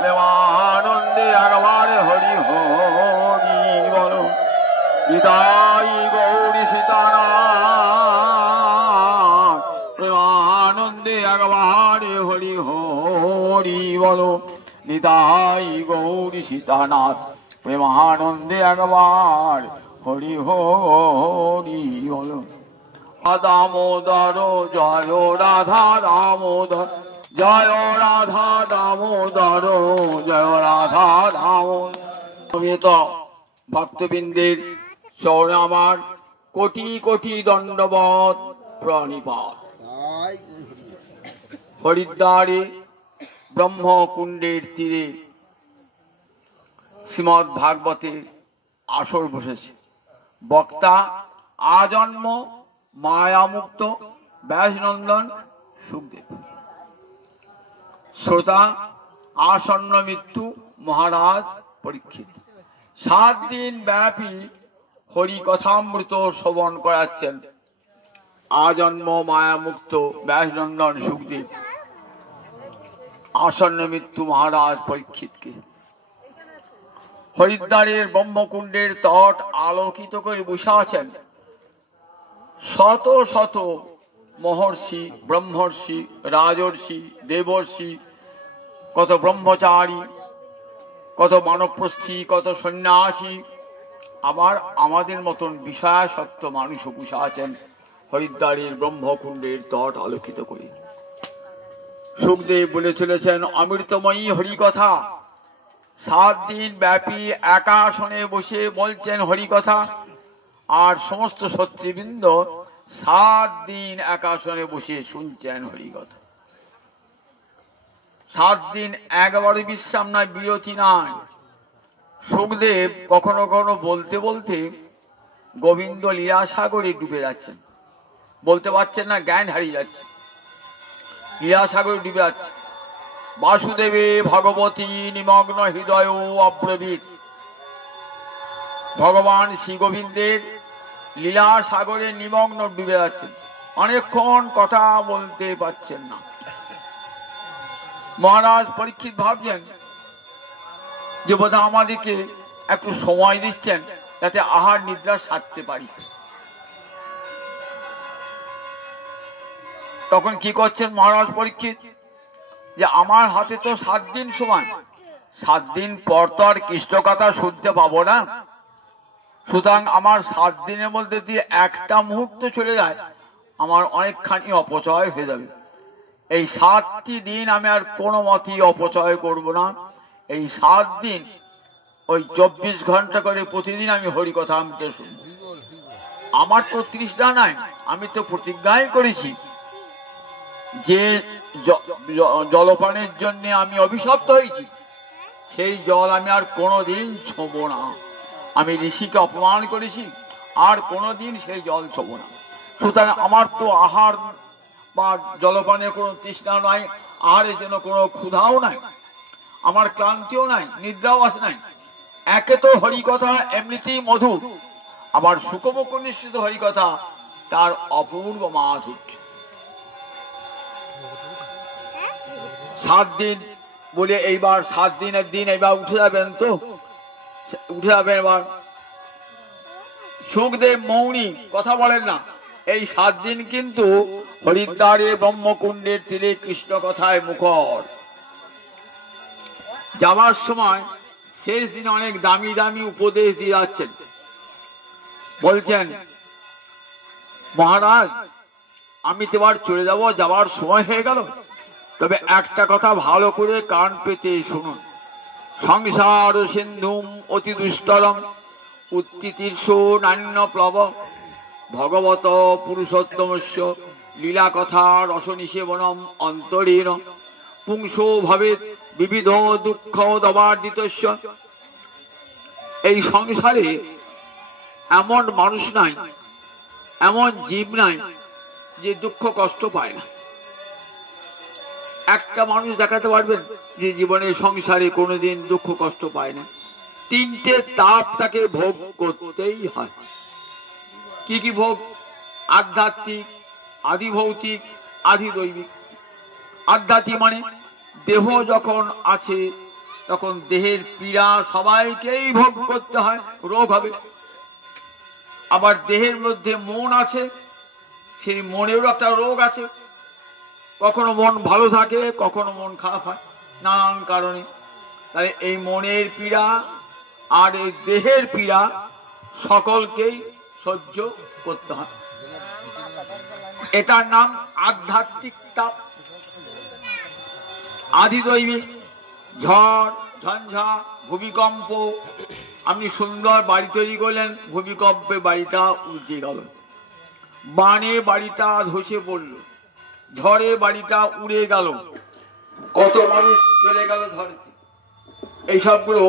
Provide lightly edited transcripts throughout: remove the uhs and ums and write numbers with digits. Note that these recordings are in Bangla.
প্রেমানন্দে একবারে হরি হরি বলো। নিতাই গৌরী সীতানাথ প্রেমানন্দে একবারে হরি হরি বলো। নিতাই গৌরী সীতানাথ প্রেমানন্দে একবার হরি হরি বলো। দামোদর জয় রাধা দামোদর জয় রাধা দামোদর জয় রাধা দামোদর। ভক্তবৃন্দের চরণে আমার কোটি কোটি দণ্ডবত প্রণিপাত। হরিদ্বারে ব্রহ্মকুণ্ডের তীরে শ্রীমদ্ ভাগবতের আসর বসেছে। বক্তা আজন্ম মায়ামুক্ত ব্যাসনন্দন সুখদেব। শ্রোতা আসন্ন মৃত্যু মহারাজ পরীক্ষিত। 7 দিন ব্যাপী হরি কথামৃত শ্রবণ করাচ্ছেন আজন্ম মায়ামুক্ত ব্যাসনন্দন সুখদেব আসন্ন মৃত্যু মহারাজ পরীক্ষিতকে। হরিদ্বারের ব্রহ্মকুণ্ডের তট আলোকিত করে বসে আছেন শত শত মহর্ষি, ব্রহ্মর্ষি, রাজর্ষি, দেবর্ষি, কত ব্রহ্মচারী, কত মানবপ্রস্থী, কত সন্ন্যাসী, আবার আমাদের মতন বিষয়াসক্ত মানুষও বসে আছেন হরিদ্বারের ব্রহ্মকুণ্ডের তট আলোকিত করে। সুখদেব বলে চলেছেন অমৃতময়ী হরিকথা। 7 দিন ব্যাপী একাসনে বসে বলছেন হরিকথা। আর সমস্ত সত্যবৃন্দ 7 দিন একাসনে বসে শুনছেন হরিকথা। 7 দিন একবারও বিশ্রাম নাই, বিরতি নাই। সুখদেব কখনো কখনো বলতে বলতে গোবিন্দ লীলাসাগরে ডুবে যাচ্ছেন, বলতে পারছেন না, জ্ঞান হারিয়ে যাচ্ছে, লীলাসাগরে ডুবে যাচ্ছে। বাসুদেবে ভগবতী নিমগ্ন হৃদয় অব্রবীত। ভগবান শ্রী গোবিন্দের লীলা সাগরে নিমগ্ন ডুবে যাচ্ছেন, অনেকক্ষণ কথা বলতে পারছেন না। মহারাজ পরীক্ষিত ভাবছেন যে বোধহয় আমাদেরকে একটু সময় দিচ্ছেন যাতে আহার নিদ্রা সারতে পারি। তখন কি করছেন মহারাজ পরীক্ষিত, যে আমার হাতে তো 7 দিন সময়, 7 দিন পর তো আর কৃষ্ণ কথা শুনতে পাবো না। সুতরাং আমার 7 দিনের মধ্যে দিয়ে একটা মুহূর্ত চলে যায়, আমার অনেকখানি অপচয় হয়ে যাবে। এই 7টি দিন আমি আর কোনো মতেই অপচয় করব না। এই 7 দিন ওই 24 ঘন্টা করে প্রতিদিন আমি হরি কথা আমতে শুনব। আমার তো তৃষ্ণা নাই, আমি তো প্রতিজ্ঞাই করেছি যে জলপানের জন্য আমি অভিশপ্ত হয়েছি, সেই জল আমি আর কোনোদিন ছোঁব না। আমি ঋষিকে অপমান করেছি, আর কোনোদিন সেই জল ছোঁব না। সুতরাং আমার তো আহার বা জলপানের কোনো তৃষ্ণা নাই, আহারের জন্য কোনো ক্ষুধাও নাই, আমার ক্লান্তিও নাই, নিদ্রাও আসে নাই। একে তো হরিকথা এমনিতেই মধুর, আবার সুখমুখ নিশ্চিত হরিকথা তার অপূর্ব মাধুর্য। 7 দিন বলে এইবার 7 দিনের দিন এইবার উঠে যাবেন, তো উঠে যাবেন। এবার সুখদেব মৌনী, কথা বলেন না। এই 7 দিন কিন্তু হরিদ্বারে ব্রহ্মকুণ্ডের তীরে কৃষ্ণ কথায় মুখর। যাওয়ার সময় শেষ দিন অনেক দামি দামি উপদেশ দিয়ে যাচ্ছেন। বলছেন মহারাজ আমি তো এবার চলে যাব, যাওয়ার সময় হয়ে গেল, তবে একটা কথা ভালো করে কান পেতে শুনুন। সংসার সিন্ধুম অতি দুস্তরম উত্তিতীর্ষ নান্য প্লব ভগবত পুরুষোত্তমস্য লীলা কথা রসনিষেবনম অন্তরীণ পুংসো ভবেৎ বিবিধ দুঃখ দবার্দিতস্য। এই সংসারে এমন মানুষ নাই, এমন জীব নাই যে দুঃখ কষ্ট পায় না। একটা মানুষ দেখাতে পারবেন যে জীবনের সংসারে কোনোদিন দুঃখ কষ্ট পায় না। 3টে তাপ তাকে ভোগ করতেই হয়। কি কি ভোগ? আধ্যাত্মিক, আদিভৌতিক আধি দৈবিক। আধ্যাত্মিক মানে দেহ যখন আছে তখন দেহের পীড়া সবাইকেই ভোগ করতে হয়, রোগ হবে। আবার দেহের মধ্যে মন আছে, সেই মনেরও একটা রোগ আছে। কখনো মন ভালো থাকে, কখনো মন খারাপ হয়, নানান কারণে। তাহলে এই মনের পীড়া আর এই দেহের পীড়া সকলকেই সহ্য করতে হয়। এটার নাম আধ্যাত্মিক তাপ। আধিদৈবিক ঝড় ঝঞ্ঝা ভূমিকম্প। আপনি সুন্দর বাড়ি তৈরি করলেন, ভূমিকম্পে বাড়িটা উল্টে গেল, বানে বাড়িটা ধসে পড়ল, ঝড়ে বাড়িটা উড়ে গেল, কত মানুষ চলে গেল ঝড়েতে। এইসবগুলো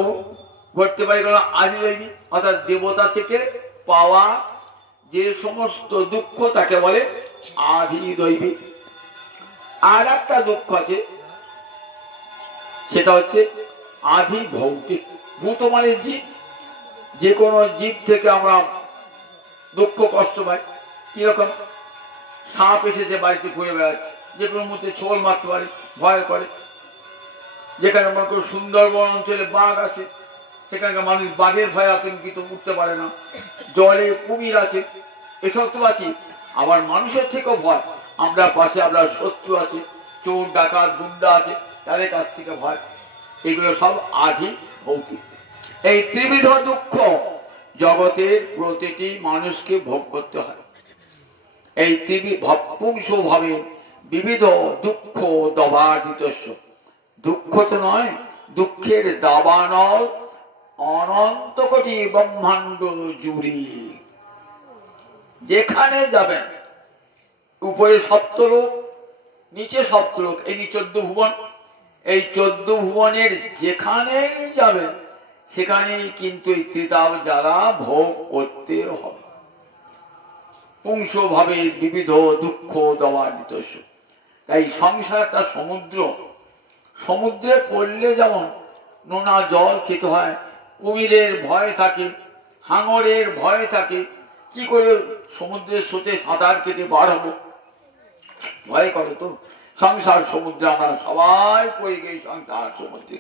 ঘটতে পারে গেল আধিদৈবিক, অর্থাৎ দেবতা থেকে পাওয়া যে সমস্ত দুঃখ তাকে বলে আধিদৈবিক। আর একটা দুঃখ আছে, সেটা হচ্ছে আধি ভৌতিক। ভূত মানে জীব, যে কোনো জীব থেকে আমরা দুঃখ কষ্ট পাই। কিরকম? সাপ এসেছে বাড়িতে ঘুরে বেড়াচ্ছে, যে কোনো মুহূর্তে ছোল মারতে পারে, ভয় করে। যেখানে মনে করো সুন্দরবন অঞ্চলে বাঘ আছে, সেখানকার মানুষ বাঘের ভয় আতঙ্কিত, উঠতে পারে না। জলে কুমির আছে, এসব তো আছে। আবার মানুষের থেকেও ভয়, আমরা পাশে আমরা শত্রু আছে, চোর ডাকাত গুন্ডা আছে, তাদের কাছ থেকে ভয়। এগুলো সব আধি ভৌতিক। এই ত্রিবিধ দুঃখ জগতের প্রতিটি মানুষকে ভোগ করতে হয়। এই পুংস ভাবে বিবিধ দুঃখ দবাদিতস্য। দুঃখ তো নয়, দুঃখের দাবানল অনন্ত কোটি ব্রহ্মাণ্ড জুড়ি। যেখানে যাবেন, উপরে সপ্তলোক, নিচে সপ্তলোক, এই 14 ভুবন। এই 14 ভুবনের যেখানেই যাবেন সেখানেই কিন্তু এই ত্রিতাপ জ্বালা ভোগ করতে হবে। পুংস ভাবে বিবিধ দুঃখ দবাদিতস্য। তাই সংসার একটা সমুদ্র। সমুদ্রে পড়লে যেমন নোনা জল খেতে হয়, কুমিরের ভয় থাকে, হাঙরের ভয় থাকে, কি করে সমুদ্রের স্রোতে সাঁতার কেটে বার হবো, ভয় করে তো। সংসার সমুদ্রে আমরা সবাই পড়ে গেছি, সংসার সমুদ্রে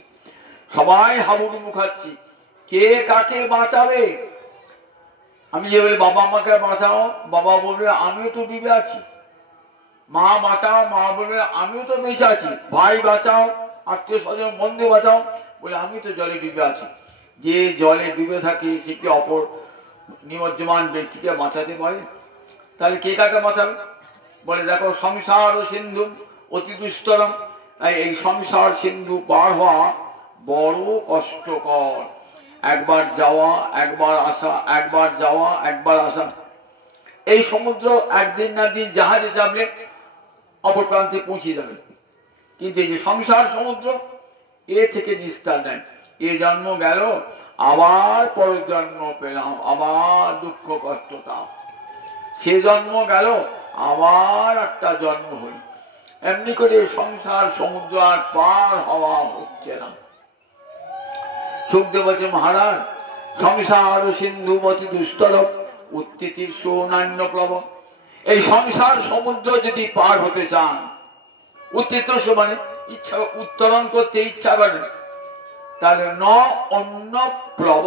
সবাই হাবুডুবু খাচ্ছি। কে কাকে বাঁচাবে? আমি যে বলি বাবা আমাকে বাঁচাও, বাবা বলবে আমিও তো ডুবে আছি। মা বাঁচাও, মা বলবে আমিও তো বেঁচে আছি। ভাই বাঁচাও, আত্মীয় স্বজন বন্ধু বাঁচাও, বলে আমি তো জলে ডুবে আছি। যে জলে ডুবে থাকে সে কি অপর নিমজ্জমান ব্যক্তিকে বাঁচাতে পারে? তাহলে কে কাকে বাঁচাবে? বলে দেখো সংসার ও সিন্ধু অতি দুস্তরম। এই সংসার সিন্ধু পার হওয়া বড় কষ্টকর। একবার যাওয়া একবার আসা, একবার যাওয়া একবার আসা। এই সমুদ্র একদিন না দিন জাহাজে চাপলে অপর প্রান্তে পৌঁছে যাবে, কিন্তু এই যে সংসার সমুদ্র, এ থেকে নিস্তার নেই। এ জন্ম গেল, আবার পরের জন্ম পেলাম, আবার দুঃখ কষ্ট তাও। সে জন্ম গেল, আবার একটা জন্ম হল। এমনি করে সংসার সমুদ্র আর পার হওয়া হচ্ছে না। সুখদেব বলছে মহারাজ, সংসার সিন্ধু অতি দুস্তর উত্তিতির সৌনান্য প্লব। এই সংসার সমুদ্র যদি পার হতে চান, উত্তিত মানে ইচ্ছা, উত্তরণ করতে ইচ্ছা করেন, তাহলে ন অন্য প্লব,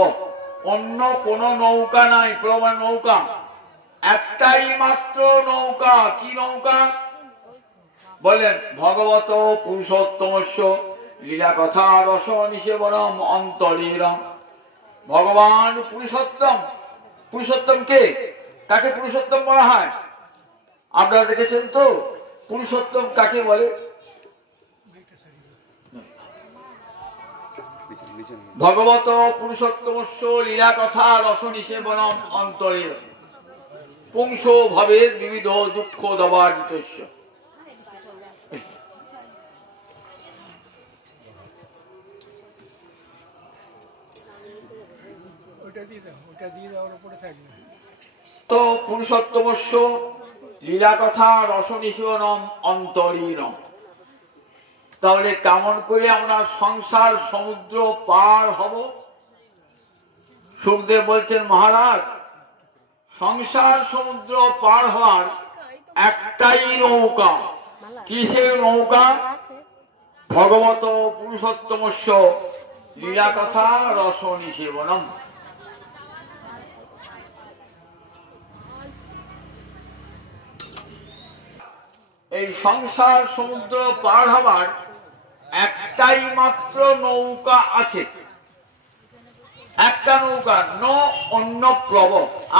অন্য কোন নৌকা নাই। প্লব নৌকা, একটাই মাত্র নৌকা। কি নৌকা? বলেন ভগবত পুরুষোত্তমস্য লীলা কথা রস নিষেবনম অন্তরীরম। ভগবান পুরুষোত্তম। পুরুষোত্তম কে? কাকে পুরুষোত্তম বলা হয়? আপনারা দেখেছেন তো পুরুষোত্তম কাকে বলে? ভগবত পুরুষোত্তমস্য লীলা কথা রস নিষেবনম অন্তরীরম পুংস ভাবে বিবিধ দুঃখ দবাদিতস্য। তো পুরুষোত্তমস্য লীলা কথা রস নিষেবনম অন্তরীরম। তাহলে কেমন করে আমরা সংসার সমুদ্র পার হব? সুখদেব বলছেন মহারাজ, সংসার সমুদ্র পার হওয়ার একটাই নৌকা। কিসের নৌকা? ভগবত পুরুষোত্তমস্য লীলা কথা রস নিষেবনম। এই সংসার সমুদ্র পার হবার একটাই মাত্র নৌকা আছে, একটা নৌকা, অন্য প্লব,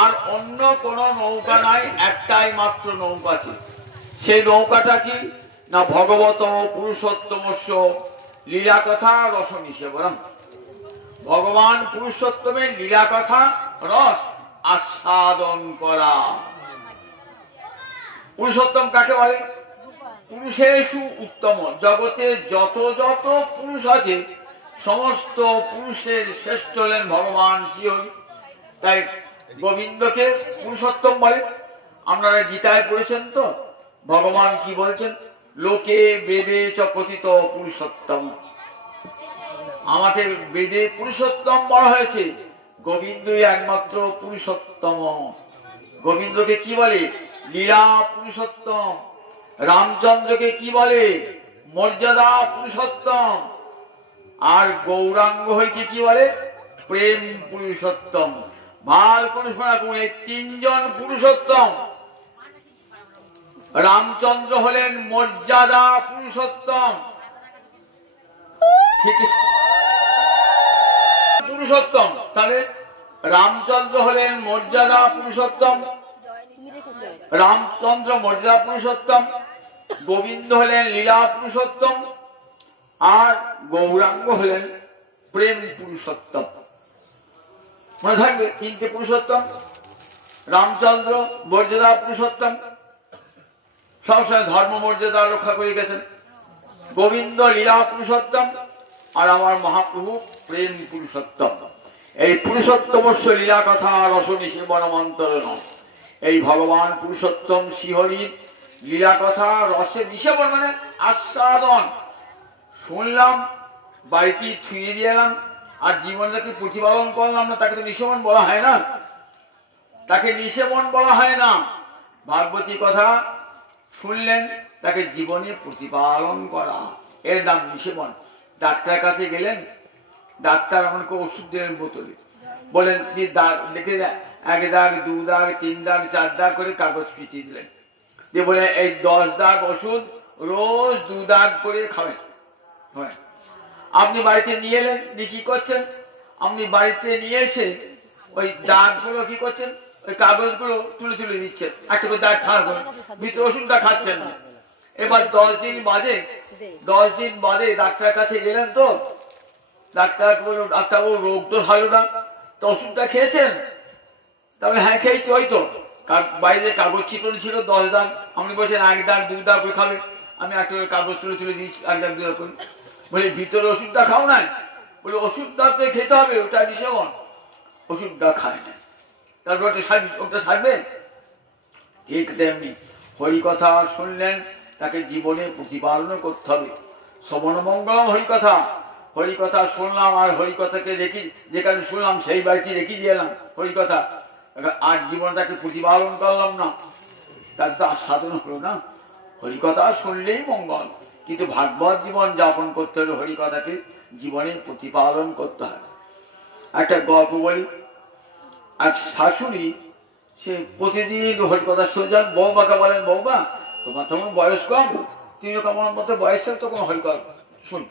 আর অন্য কোন নৌকা নাই, একটাই মাত্র নৌকা আছে। সেই নৌকাটা কি না ভগবত পুরুষোত্তমস্য লীলা কথা রস নিষেবনম। ভগবান পুরুষোত্তমের লীলা কথা রস আস্বাদন করা। পুরুষোত্তম কাকে বলে? পুরুষেষু উত্তম। জগতের যত যত পুরুষ আছে সমস্ত পুরুষের শ্রেষ্ঠ হলেন ভগবান শ্রীহরি। তাই গোবিন্দকে পুরুষোত্তম বলে। আপনারা গীতায় পড়েছেন তো, ভগবান কি বলছেন? লোকে বেদে চ কথিত পুরুষোত্তম। আমাকে বেদে পুরুষোত্তম বলা হয়েছে, গোবিন্দই একমাত্র পুরুষোত্তম। গোবিন্দকে কি বলে? লীলা পুরুষোত্তম। রামচন্দ্রকে কি বলে? মর্যাদা পুরুষোত্তম। আর গৌরাঙ্গ হইকে কি বলে? প্রেম পুরুষোত্তম। ভাল করে শোনা কোন এই তিনজন পুরুষোত্তম। রামচন্দ্র হলেন মর্যাদা পুরুষোত্তম, ঠিক পুরুষোত্তম। তাহলে রামচন্দ্র হলেন মর্যাদা পুরুষোত্তম, রামচন্দ্র মর্যাদা পুরুষোত্তম, গোবিন্দ হলেন লীলা পুরুষোত্তম, আর গৌরাঙ্গ হলেন প্রেম পুরুষোত্তম। মনে থাকবে তিনটে পুরুষোত্তম। রামচন্দ্র মর্যাদা পুরুষোত্তম, সবসময় ধর্ম মর্যাদা রক্ষা করে গেছেন। গোবিন্দ লীলা পুরুষোত্তম, আর আমার মহাপ্রভু প্রেম পুরুষোত্তম। এই পুরুষোত্তমস্য লীলা কথা রস নিষেবনমন্তরণ। এই ভগবান পুরুষোত্তম শ্রীহরির লীলা কথা রসে নিষেবন মানে আস্বাদন। শুনলাম, বাড়িতে ছুঁয়ে দিয়ে এলাম, আর জীবনটাকে প্রতিপালন করলাম না, তাকে তো নিষেবন বলা হয় না। তাকে নিষেবন বলা হয় না। ভাগবতী কথা শুনলেন, তাকে জীবনে প্রতিপালন করা, এর নাম নিষেবন। ডাক্তার কাছে গেলেন, ডাক্তার আমাকে ওষুধ দিলেন বোতলে, বলেন দেখে 1 দাগ 2 দাগ 3 দাগ 4 দাগ করে কাগজ পিটিয়ে দিলেন, দিয়ে বলে এই 10 দাগ ওষুধ রোজ 2 দাগ করে খাবেন। আপনি বাড়িতে নিয়ে এলেন, দিয়ে কি করছেন? আপনি বাড়িতে নিয়ে এসে ওই দাগগুলো কি করছেন? ওই কাগজগুলো তুলে তুলে দিচ্ছেন, একটা করে দাগ খাওয়া, ভিতরে ওষুধটা খাচ্ছেন না। এবার 10 দিন বাদে ডাক্তারের কাছে গেলেন, তো ডাক্তার বলল, ডাক্তারবাবু রোগ তো ভালো না, তো ওষুধটা খেয়েছেন? তাহলে হ্যাঁ খেয়েছি। ওই তো বাইরে কাগজ চিকন ছিল 10 দাগ, আপনি বলছেন 1 দাগ 2 দাগ করে খাবে, আমি একটা কাগজ তুলে তুলে দিয়েছি 1 দাগ 2 দাগ করে। বলে ভিতরে ওষুধটা খাও নাই? বলে ওষুধটা তো খেতে হবে, ওটা নিষেবন। ওষুধটা খায় না, তারপর ওটা সারবে। ঠিক তেমনি হরিকথা শুনলেন, তাকে জীবনে প্রতিপালন করতে হবে। শ্রবণ মঙ্গলম হরিকথা। হরিকথা শুনলাম, আর হরিকথাকে রেখে, যেখানে শুনলাম সেই বাড়িতে রেখে দিয়ে এলাম হরিকথা, আর জীবনটাকে প্রতিপালন করলাম না, তার তো আস্বাদন হলো না। হরিকথা শুনলেই মঙ্গল, কিন্তু ভাগবত জীবন যাপন করতে হলে হরিকথাকে জীবনে প্রতিপালন করতে হয়। একটা গল্প বলি। এক শাশুড়ি, সে প্রতিদিন হরিকথা শুনে যান। বৌমাকে বলেন, বৌমা তোমার তখন বয়স কম, তুমি কেমন মতো বয়স হলে তখন হরিকথা শুন।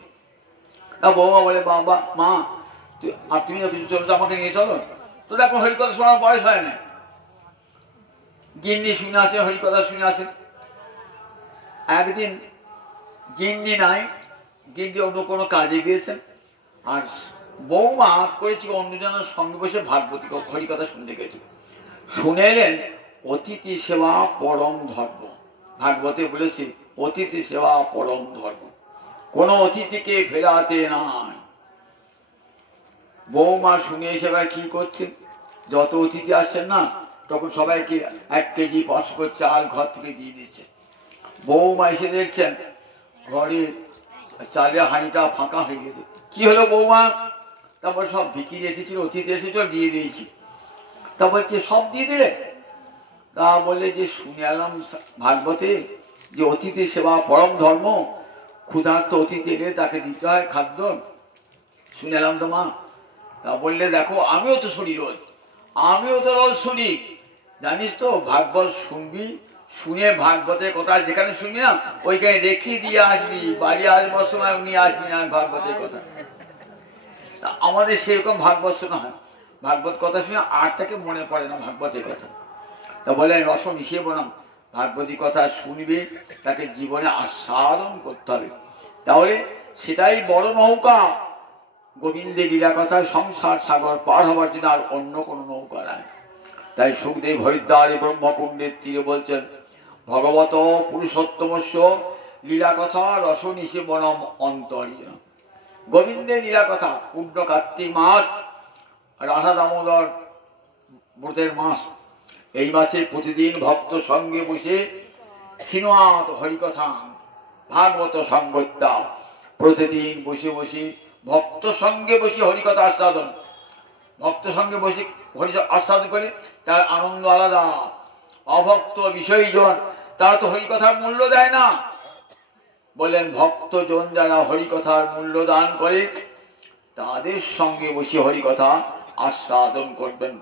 বৌমা বলে, বাবা মা তুমি কিছু চলো, আমাকে নিয়ে চলো। তো দেখো হরিকথা শোনার বয়স হয় না। গিন্নি শুনে আসে, হরিকথা শুনে আসে। একদিন গিন্নি নাই, গিন্নি অন্য কোনো কাজে গিয়েছেন, আর বৌমা করেছি অন্যজনের সঙ্গে বসে ভাগবতী হরিকথা শুনতে গেছে। শুনে এলেন, অতিথি সেবা পরম ধর্ম। ভাগবতে বলেছে অতিথি সেবা পরম ধর্ম, কোন অতিথিকে ফেরাতে নাই। বৌমা শুনে সেবা কি করছে? যত অতিথি আসছেন না, তখন সবাইকে 1 কেজি 500 চাল ঘর থেকে দিয়ে দিচ্ছে। বৌমা এসে দেখছেন ঘরে চালের হাঁড়িটা ফাঁকা হয়ে গেছে। কি হলো বৌমা? তারপর সব ভিখিরি এসেছিল, অতিথি এসেছিল, দিয়ে দিয়েছি। তারপর সব দিয়ে দিলে? তা বলে যে শুনে এলাম ভাগবতে যে অতিথি সেবা পরম ধর্ম, ক্ষুধার্ত অতিথি এলে তাকে দিতে হয় খাদ্য। শুনে এলাম তো মা। তা বললে দেখো আমিও তো শুনি রোজ, আমিও তো রোজ শুনি, জানিস তো ভাগবত শুনবি, শুনে ভাগবতের কথা যেখানে শুনবি না ওইখানে রেখে দিয়ে আসবি, বাড়ি আসবার সময় নিয়ে আসবি না ভাগবতের কথা। আমাদের সেরকম ভাগবত শোনা হয়, ভাগবত কথা শুনে আর তাকে মনে পড়ে না ভাগবতের কথা। তা বলেন রস মিশিয়ে বনাম ভাগবতী কথা শুনবে, তাকে জীবনে আস্বাদন করতে হবে, তাহলে সেটাই বড় নৌকা। গোবিন্দের লীলা কথায় সংসার সাগর পার হবার জন্য আর অন্য কোনো নৌকা নাই। তাই সুখদেব হরিদ্বারে ব্রহ্মকুণ্ডের তীরে বলছেন ভগবত পুরুষোত্তমস্য লীলা কথা রস নিশে বনম অন্তরীয়। গোবিন্দের লীলা কথা পূর্ণ কার্তিক মাস, রাধা দামোদর ব্রতের মাস, এই মাসে প্রতিদিন ভক্ত সঙ্গে বসে ক্ষীণাত হরিকথা ভাগবত সঙ্গত্যা, প্রতিদিন বসে বসে ভক্ত সঙ্গে বসে হরিকথা আস্বাদন, ভক্ত সঙ্গে বসে হরি আস্বাদন করে তার আনন্দ আলাদা। অভক্ত বিষয়জন তারা তো হরিকথার মূল্য দেয় না। বললেন ভক্তজন যারা হরিকথার মূল্য দান করে তাদের সঙ্গে বসে হরিকথা আস্বাদন করবেন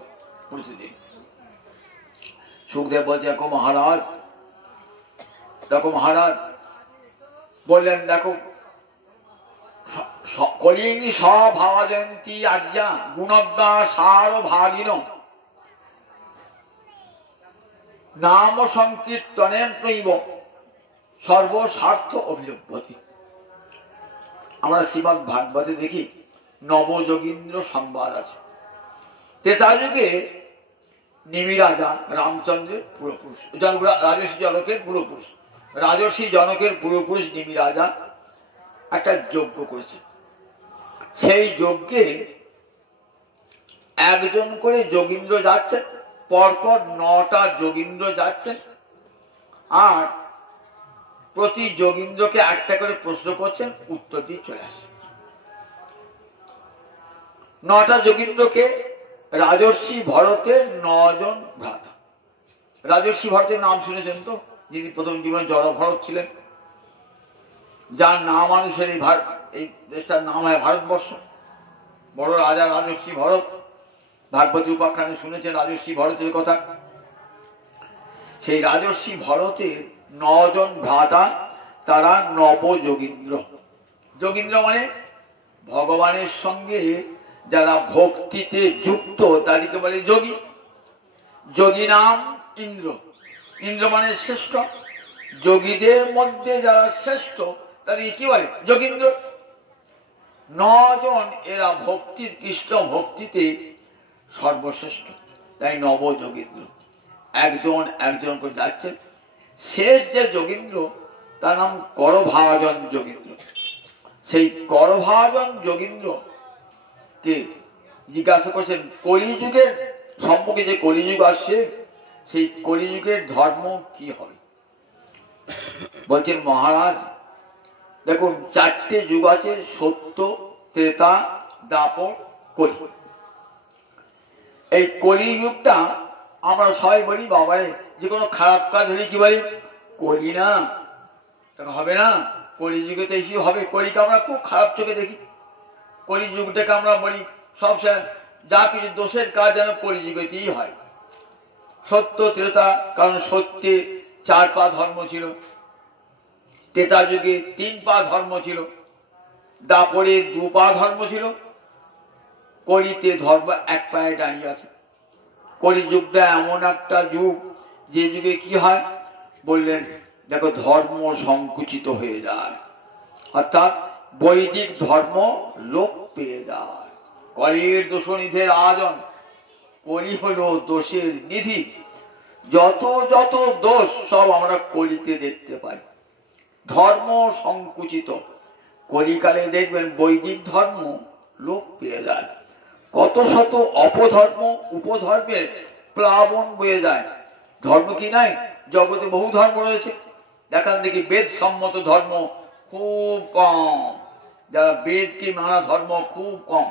প্রতিদিন। সুখদেব বলছে দেখো মহারাজ, দেখো মহারাজ, বললেন দেখো কলিঙ্গি স্বভাবা জয়ন্তী আর্যা গুণজ্ঞা সার ভাগিন নাম সংকীর্তনের নৈব সর্বস্বার্থ অভিলভ্যতি। আমরা শ্রীমদ্ ভাগবতে দেখি নবযোগীন্দ্র সংবাদ আছে। ত্রেতা যুগে নিমি রাজা রামচন্দ্রের পূর্বপুরুষ, রাজর্ষি জনকের পূর্বপুরুষ, রাজর্ষি জনকের পূর্বপুরুষ নিমি রাজা একটা যজ্ঞ করেছে। সেই যজ্ঞে একজন করে যোগীন্দ্র যাচ্ছেন, পরপর 9টা যোগীন্দ্র যাচ্ছেন, আর প্রতি যোগীন্দ্রকে একটা করে প্রশ্ন করছেন, উত্তর দিয়ে চলে আসে। 9টা যোগীন্দ্রকে রাজর্ষি ভরতের 9 জন ভ্রাতা। রাজর্ষি ভরতের নাম শুনেছেন তো, যিনি প্রথম জীবনে জড় ভরত ছিলেন, যার নাম অনুসারে এই দেশটার নাম হয় ভারতবর্ষ। বড় রাজা রাজর্ষি ভরত, ভাগবতী উপাখ্যানে শুনেছেন রাজর্ষি ভরতের কথা। সেই রাজর্ষি ভরতের 9 জন ভ্রাতা, তারা নবযোগীন্দ্র। যোগীন্দ্র মানে ভগবানের সঙ্গে যারা ভক্তিতে যুক্ত তাদেরকে বলে যোগী। যোগী নাম ইন্দ্র, ইন্দ্র মানে শ্রেষ্ঠ। যোগীদের মধ্যে যারা শ্রেষ্ঠ তাদেরকে কি বলে যোগীন্দ্র। 9 জন এরা ভক্তির, কৃষ্ণ ভক্তিতে সর্বশ্রেষ্ঠ, তাই নবযোগীন্দ্র। একজন একজন করে যাচ্ছেন। শেষ যে যোগীন্দ্র তার নাম করভাজন যোগীন্দ্র। সেই করভাজন যোগীন্দ্র কে জিজ্ঞাসা করছেন কলিযুগের সম্মুখে, যে কলিযুগ আসছে সেই কলিযুগের ধর্ম কি হবে। বলছেন মহারাজ দেখুন 4টে যুগ আছে, সত্য, ত্রেতা, দাপর, কলি। এই কলিযুগটা আমরা সবাই বলি বাবারে যে কোনো খারাপ কাজ হলে কি বলি কলি না, হবে না, কলিযুগে তো এই হবে। কলিকে আমরা খুব খারাপ চোখে দেখি। কলিযুগটাকে আমরা বলি সব যা কিছু দোষের কাজ যেন কলিযুগেতেই হয়। সত্য ত্রেতা, কারণ সত্যে 4 পা ধর্ম ছিল, ত্রেতা যুগে 3 পা ধর্ম ছিল, দাপরে 2 পা ধর্ম ছিল, কলিতে ধর্ম 1 পায়ে দাঁড়িয়ে আছে। কলিযুগটা এমন একটা যুগ যে যুগে কি হয় বললেন দেখো ধর্ম সংকুচিত হয়ে যায়, অর্থাৎ বৈদিক ধর্ম লোপ পেয়ে যায়। কলির দোষনিধের আজন, কলি হলো দোষের নিধি। যত যত দোষ সব আমরা কলিতে দেখতে পাই। ধর্ম সংকুচিত, কলিকালে দেখবেন বৈদিক ধর্ম লোপ পেয়ে যায়। কত শত অপধর্ম উপধর্মের প্লাবন বয়ে যায়। ধর্ম কি নাই, জগতে বহু ধর্ম রয়েছে, দেখান দেখি বেদ সম্মত ধর্ম খুব কম, যারা বেদকে মানা ধর্ম খুব কম।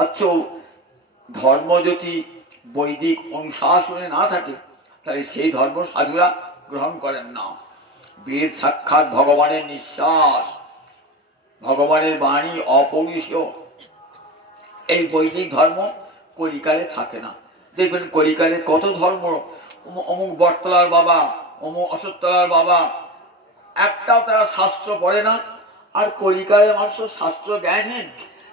অথচ ধর্ম যদি বৈদিক অনুশাসনে না থাকে তাহলে সেই ধর্ম সাধুরা গ্রহণ করেন না। বেদ সাক্ষাৎ ভগবানের নিঃশ্বাস, ভগবানের বাণী অপরিসীয়। এই বৈদিক ধর্ম কলিকালে থাকে না। দেখবেন কলিকালে কত ধর্ম, অমুক বটতলার বাবা, অমুক অশ্বত্তলার বাবা, একটাও তারা শাস্ত্র পড়ে না। আর কলিকালে মানুষ শাস্ত্র জ্ঞানহীন,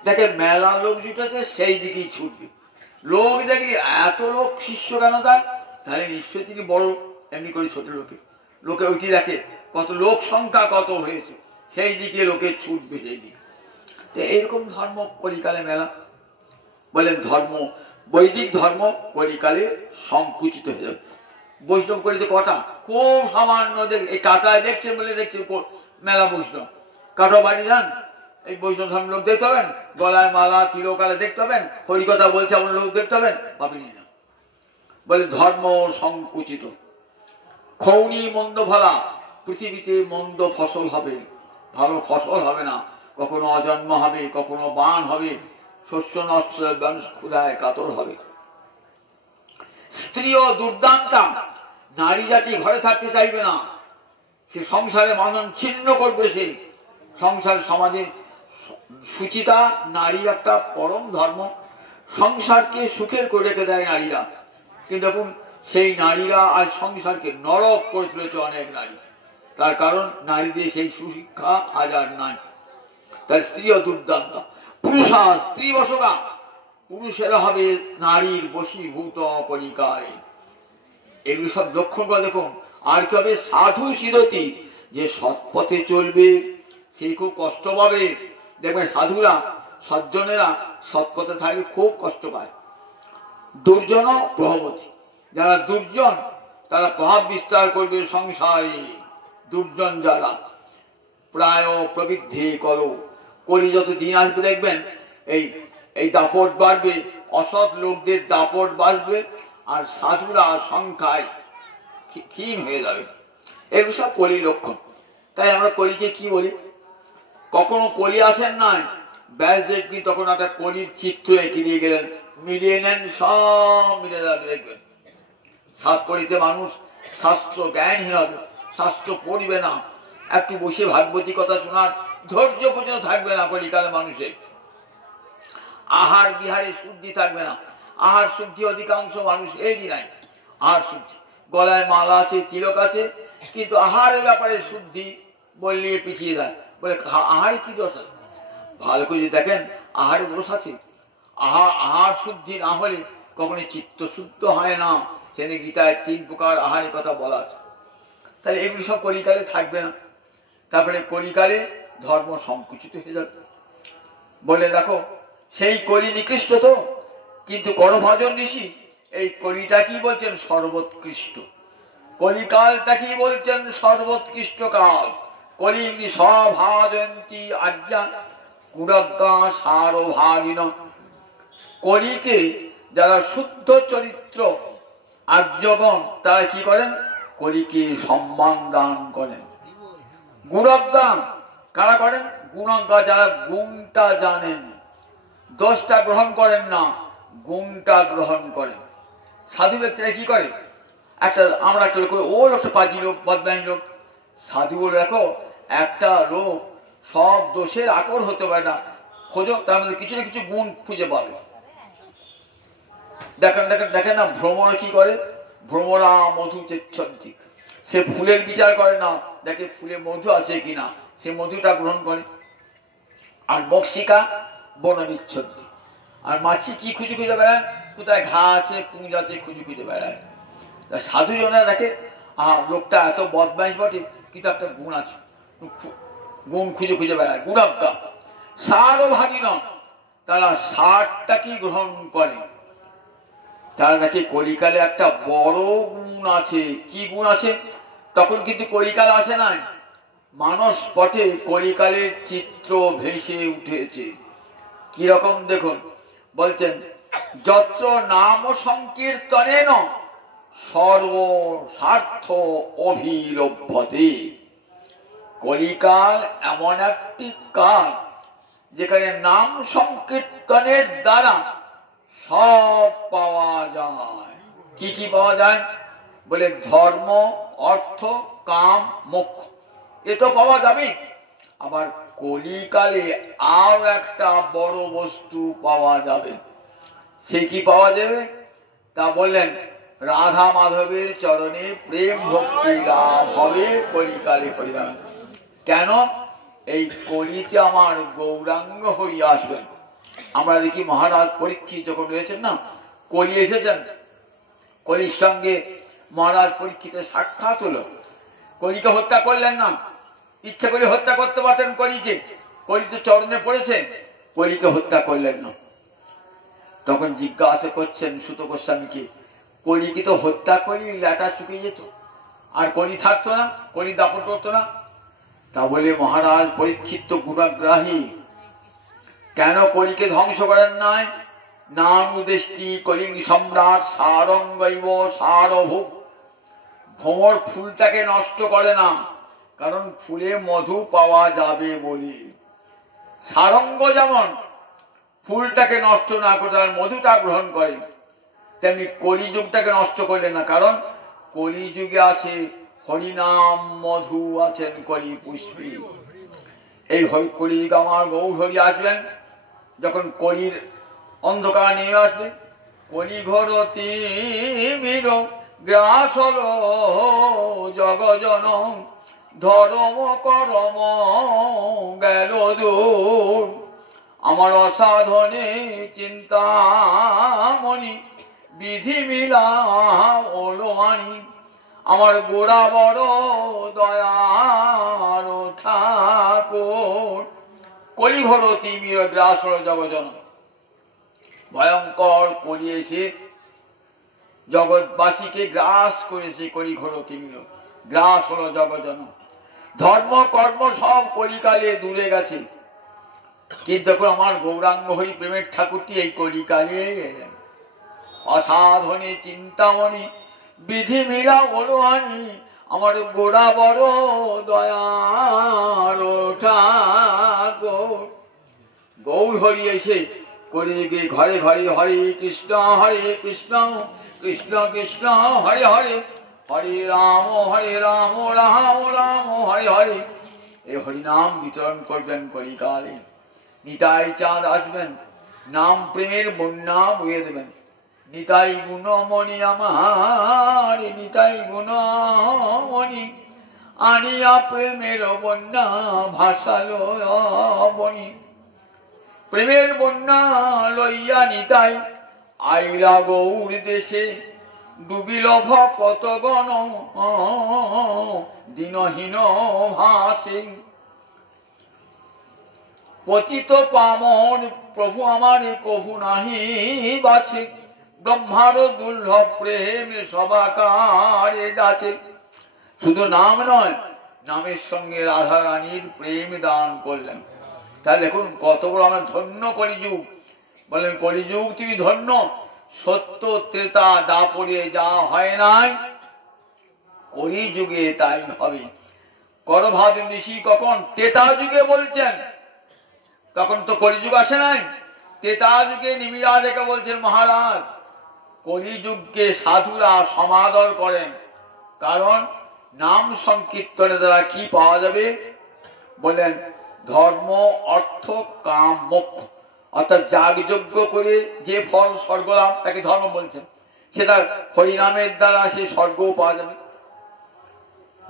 দেখে মেলা লোক জুটেছে সেই দিকেই ছুটবে। লোক দেখি এত লোক শিষ্য কেন তার, তাহলে নিশ্চয়ই তিনি বড়। এমনি করে ছোট লোকে ওইটি দেখে কত লোক সংখ্যা কত হয়েছে, সেই দিকে লোকে ছুটবে সেই দিকে। তো এইরকম ধর্ম কলিকালে মেলা। বলেন ধর্ম, বৈদিক ধর্ম কলিকালে সংকুচিত হয়ে যাবে। বৈষ্ণব করিতে কটা খুব সামান্য, এই কাটায় দেখছেন বলে দেখছে মেলা বৈষ্ণব। কাটা বাড়ি যান, এই বৈষ্ণব ধর্ম লোক দেখতে হবেন, গলায় মালা তিলকালে দেখতে হবেন, হরিকথা বলছে এমন লোক দেখতে হবেন, ভাবিনি না। বলে ধর্ম সংকুচিত। খৌনি মন্দ ফলা, পৃথিবীতে মন্দ ফসল হবে, ভালো ফসল হবে না। কখনো অজন্ম হবে, কখনো বান হবে, শস্য নষ্ট, মানুষ ক্ষুধায় কাতর হবে। স্ত্রী ও দুর্দান্তা, নারী জাতি ঘরে থাকতে চাইবে না, সে সংসারে বাঁধন ছিন্ন করবে। সে সংসার সমাজের সুচিতা, নারীর একটা পরম ধর্ম। সংসারকে সুখের করে রেখে দেয় নারীরা, কিন্তু এখন সেই নারীরা আর সংসারকে নরক করে তুলেছে অনেক নারী। তার কারণ নারীদের সেই সুশিক্ষা আজ আর নাই। তার স্ত্রী ও দুর্দান্ত। পুরুষা স্ত্রী বসকা, পুরুষেরা হবে নারীর বশীভূত কলিকায়। এগুলো সব লক্ষণ করে দেখুন। আর কি হবে? সাধু শিরতি, যে সৎপথে চলবে সেই খুব কষ্ট পাবে। দেখবেন সাধুরা, সজ্জনেরা সৎপথে থাকলে খুব কষ্ট পায়। দুর্জন প্রভাবতী, যারা দুর্জন তারা প্রভাব বিস্তার করবে সংসারে। দুর্জন যারা প্রায় প্রবৃদ্ধি করো, কলি যত দিন আসবে দেখবেন এই দাপট বাড়বে, অসৎ লোকদের দাপট বাড়বে, আর সাধুরা সংখ্যায় ক্ষীণ হয়ে যাবে। এগুলো সব কলি লক্ষণ। তাই আমরা কলিকে কি বলি? কখনো কলি আসেন নাই, ব্যাসদেব কিন্তু তখন একটা কলির চিত্র এঁকে দিয়ে গেলেন, মিলিয়ে নেন, সব মিলে যাবে। দেখবেন সাত কলিতে মানুষ শাস্ত্র জ্ঞানহীন হবে, শাস্ত্র পড়বে না, একটু বসে ভাগবতী কথা শোনার ধৈর্য পর্যন্ত থাকবে না কলিকালে মানুষের। আহার বিহারে শুদ্ধি থাকবে না। আহার শুদ্ধি অধিকাংশ মানুষ এরই নাই। আহার শুদ্ধি, গলায় মালা আছে, তিলক আছে, কিন্তু আহারের ব্যাপারে শুদ্ধি বললে পিছিয়ে দেয়। বলে আহারে কি দোষ আছে? ভালো করে দেখেন, আহারে দোষ আছে। আহার শুদ্ধি না হলে কখনো চিত্ত শুদ্ধ হয় না। সেদিন গীতায় 3 প্রকার আহারের কথা বলা আছে। তাহলে এগুলি সব কলিকালে থাকবে না। তারপরে কলিকালে ধর্ম সংকুচিত হয়ে যাবে। বলে দেখো সেই কলি নিকৃষ্ট তো, কিন্তু করভাজন ঋষি এই কলিটা কি বলছেন? সর্বোৎকৃষ্ট। কলিকালটা কি বলছেন? সর্বোৎকৃষ্ট কাল। কলি সভাজন্তী আজ্ঞা কুরজ্ঞা সারভাগিন। কলিকে যারা শুদ্ধ চরিত্র আর্যগণ তারা কি করেন? কলিকে সম্মান দান করেন। গুণজ্ঞা কারা করেন? গুণজ্ঞা যারা গুণটা জানেন, দোষটা গ্রহণ করেন না, গুণটা গ্রহণ করেন। সাধু ব্যক্তিরা কি করে? আমরা একটা লোক, ও লোকটা পাজি লোক, বদমাইশ লোক। সাধু বলে দেখো একটা লোক সব দোষের আকর হতে পারে না, খোঁজো তার মধ্যে কিছু না কিছু গুণ খুঁজে পাবে। দেখেন দেখেন দেখেন না, ভ্রমরা কি করে? ভ্রমরা মধু চেচ্ছন্তি, সে ফুলের বিচার করে না, দেখে ফুলে মধু আছে কিনা, সে মধুটা গ্রহণ করে। আর মক্ষিকা বনমিচ্ছন্তি, আর মাছি কি খুঁজে খুঁজে বেড়ায়? কোথায় ঘা আছে, পুঁজ আছে, খুঁজে খুঁজে বেড়ায়। সাধু জনেরা দেখে লোকটা এত বদমাইশ বটে, কিন্তু একটা গুণ আছে, গুণ খুঁজে খুঁজে বেড়ায়। গুণজ্ঞা সারও ভাগী নন, তারা সারটা কি গ্রহণ করে। তারা দেখে কলিকালে একটা বড় গুণ আছে। কি গুণ আছে? তখন কিন্তু কলিকাল আসে নাই, মানস পটে কলিকালের চিত্র ভেসে উঠেছে। কিরকম দেখুন, বলছেন যত্র নাম সংকীর্তনেন সর্ব স্বার্থ অভিলভ্যতে। কলিকাল এমন একটি কাল যেখানে নাম সংকীর্তনের দ্বারা সব পাওয়া যায়। কি কি পাওয়া যায়? বলে ধর্ম, অর্থ, কাম, মোক্ষ এ তো পাওয়া যাবে। আবার কলিকালে আর একটা বড় বস্তু পাওয়া যাবে। সে কি পাওয়া যাবে তা বললেন, রাধা মাধবের চরণে প্রেম ভক্তি লাভ হবে কলিকালে হরিনাম। কেন? এই কলিতে আমার গৌরাঙ্গ হরি আসবেন। আমরা দেখি মহারাজ পরীক্ষিত যখন রয়েছেন না, কলি এসেছেন, কলির সঙ্গে মহারাজ পরীক্ষিতের সাক্ষাৎ হলো। কলিকে হত্যা করলেন না, ইচ্ছা করে হত্যা করতে পারতেন কলিকে, কলি তো চরণে পড়েছে, কলিকে হত্যা করলেন না। তখন জিজ্ঞাসা করছেন সুত গোস্বামীকে, কলিকে তো হত্যা করি ল্যাটা শুকিয়ে যেত, আর কলি থাকতো না, কলি দাপন করতো না। তা বলে মহারাজ পরীক্ষিত গুণাগ্রাহী, কেন কলিকে ধ্বংস করেন নাই? নানুদেষ্টি কলিং সম্রাট সারঙ্গৈব সারভূপ। ভ্রমর ফুলটাকে নষ্ট করে না, কারণ ফুলে মধু পাওয়া যাবে বলে। সারঙ্গ যেমন ফুলটাকে নষ্ট না করে তার মধুটা গ্রহণ করে, তেমনি কলিযুগটাকে নষ্ট করলে না, কারণ কলিযুগে আছে হরিনাম মধু, আছেন কলি পুষ্পী। এই কলিযুগ আমার গৌর হরি আসবেন, যখন কলির অন্ধকার নিয়ে আসবে, কলি ঘোর তিমির গ্রাস হলো জগজন, ধর্ম করম গেল দূর, আমার অসাধনে চিন্তামণি বিধি মিলা ওলো আনি, আমার গোড়া বড় দয়ার ঠাকুর। কলি হলো তিমির গ্রাস হলো জগজন, ভয়ঙ্কর কলি এসে জগৎবাসীকে গ্রাস করেছে। কলি হলো তিমির গ্রাস হলো জগজন, ধর্ম কর্ম সব কলিকালে দূরে গেছে, কিন্তু আমার গৌরাঙ্গ হরি প্রেমের ঠাকুরটি এই কলিকালে এলেন। অসাধনে চিন্তামণি বিধি মিলা বলো আনি, আমার গোড়া বড় দয়ার ঠাকুর। গৌর হরি এসে কলিযুগে ঘরে ঘরে হরে কৃষ্ণ কৃষ্ণ কৃষ্ণ হরে হরে, হরে রাম রাম রাম হরে হরে। এই হরিনাম বিতরণ করবেন কলিকালে। নিতাই চাঁদ আসবেন, নাম প্রেমের বন্যা বয়ে দেবেন। নিতাই গুণমণি আমার, নিতাই গুণমণি, আনিয়া প্রেমের বন্যা ভাসালো বনি। প্রেমের বন্যা লইয়া নিতাই আইলা গৌর দেশে, ডুবিল ভকত গণ দিনহীন ভাসে। পতিত পামন প্রভু আমারে প্রভু নাহি বাছে, ব্রহ্মার দুর্লভ প্রেমে সবাকারে যাচ্ছে। শুধু নাম নয়, নামের সঙ্গে রাধা রানীর প্রেম দান করলেন। তাহলে দেখুন কত বড় আমার ধন্য কলিযুগ। বলেন কলিযুগ তুমি ধন্য, সত্য ত্রেতা দাপরে যা হয় নাই, কলিযুগে তাই হবে। করভাদ ঋষি কখন ত্রেতা যুগে বলছেন, তখন তো কলিযুগ আসে নাই। ত্রেতা যুগে নিমিরাজকে বলছেন মহারাজ, কলিযুগকে সাধুরা সমাদর করেন, কারণ নাম সংকীর্তনের দ্বারা কি পাওয়া যাবে? বলেন ধর্ম অর্থ কাম মোক্ষ, অর্থাৎ যাগযজ্ঞ করে যে ফল স্বর্গ লাভ তাকে ধর্ম বলছেন, সেটা হরিনামের দ্বারা সে স্বর্গও পাওয়া যাবে।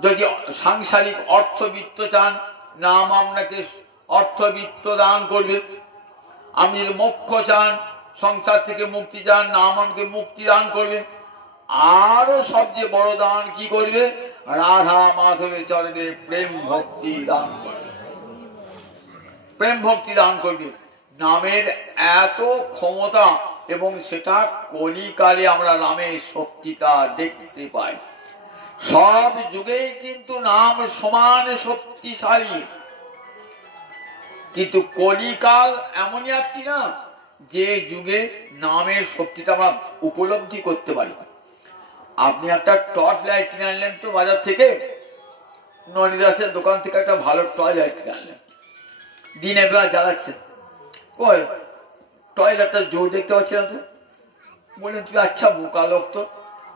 যদি সাংসারিক অর্থবিত্ত চান, নাম আপনাকে অর্থবিত্ত দান করবে। আপনি যদি মোক্ষ চান, সংসার থেকে মুক্তি চান, নাম আমাকে মুক্তি দান করবে। আরো সবচেয়ে বড় দান কি করবে? রাধা মাধবের চরণে প্রেম ভক্তি দান করবে, প্রেম ভক্তি দান করবে। নামের এত ক্ষমতা, এবং সেটা কলিকালে আমরা নামের শক্তিটা দেখতে পাই। সব যুগেই কিন্তু নাম সমান শক্তিশালী, কিন্তু কলিকাল এমনই একটি না যে যুগে নামের শক্তিটা আমরা উপলব্ধি করতে পারি। আপনি একটা টর্চ লাইট কিনে আনলেন তো বাজার থেকে, ননীদাসের দোকান থেকে একটা ভালো টর্চ লাইট কিনে আনলেন, দিনের বেলা জ্বালাচ্ছেন, কই টর্চ লাইটটা জোর দেখতে পাচ্ছি না তো। বললেন তুই আচ্ছা বোকা লোক, তো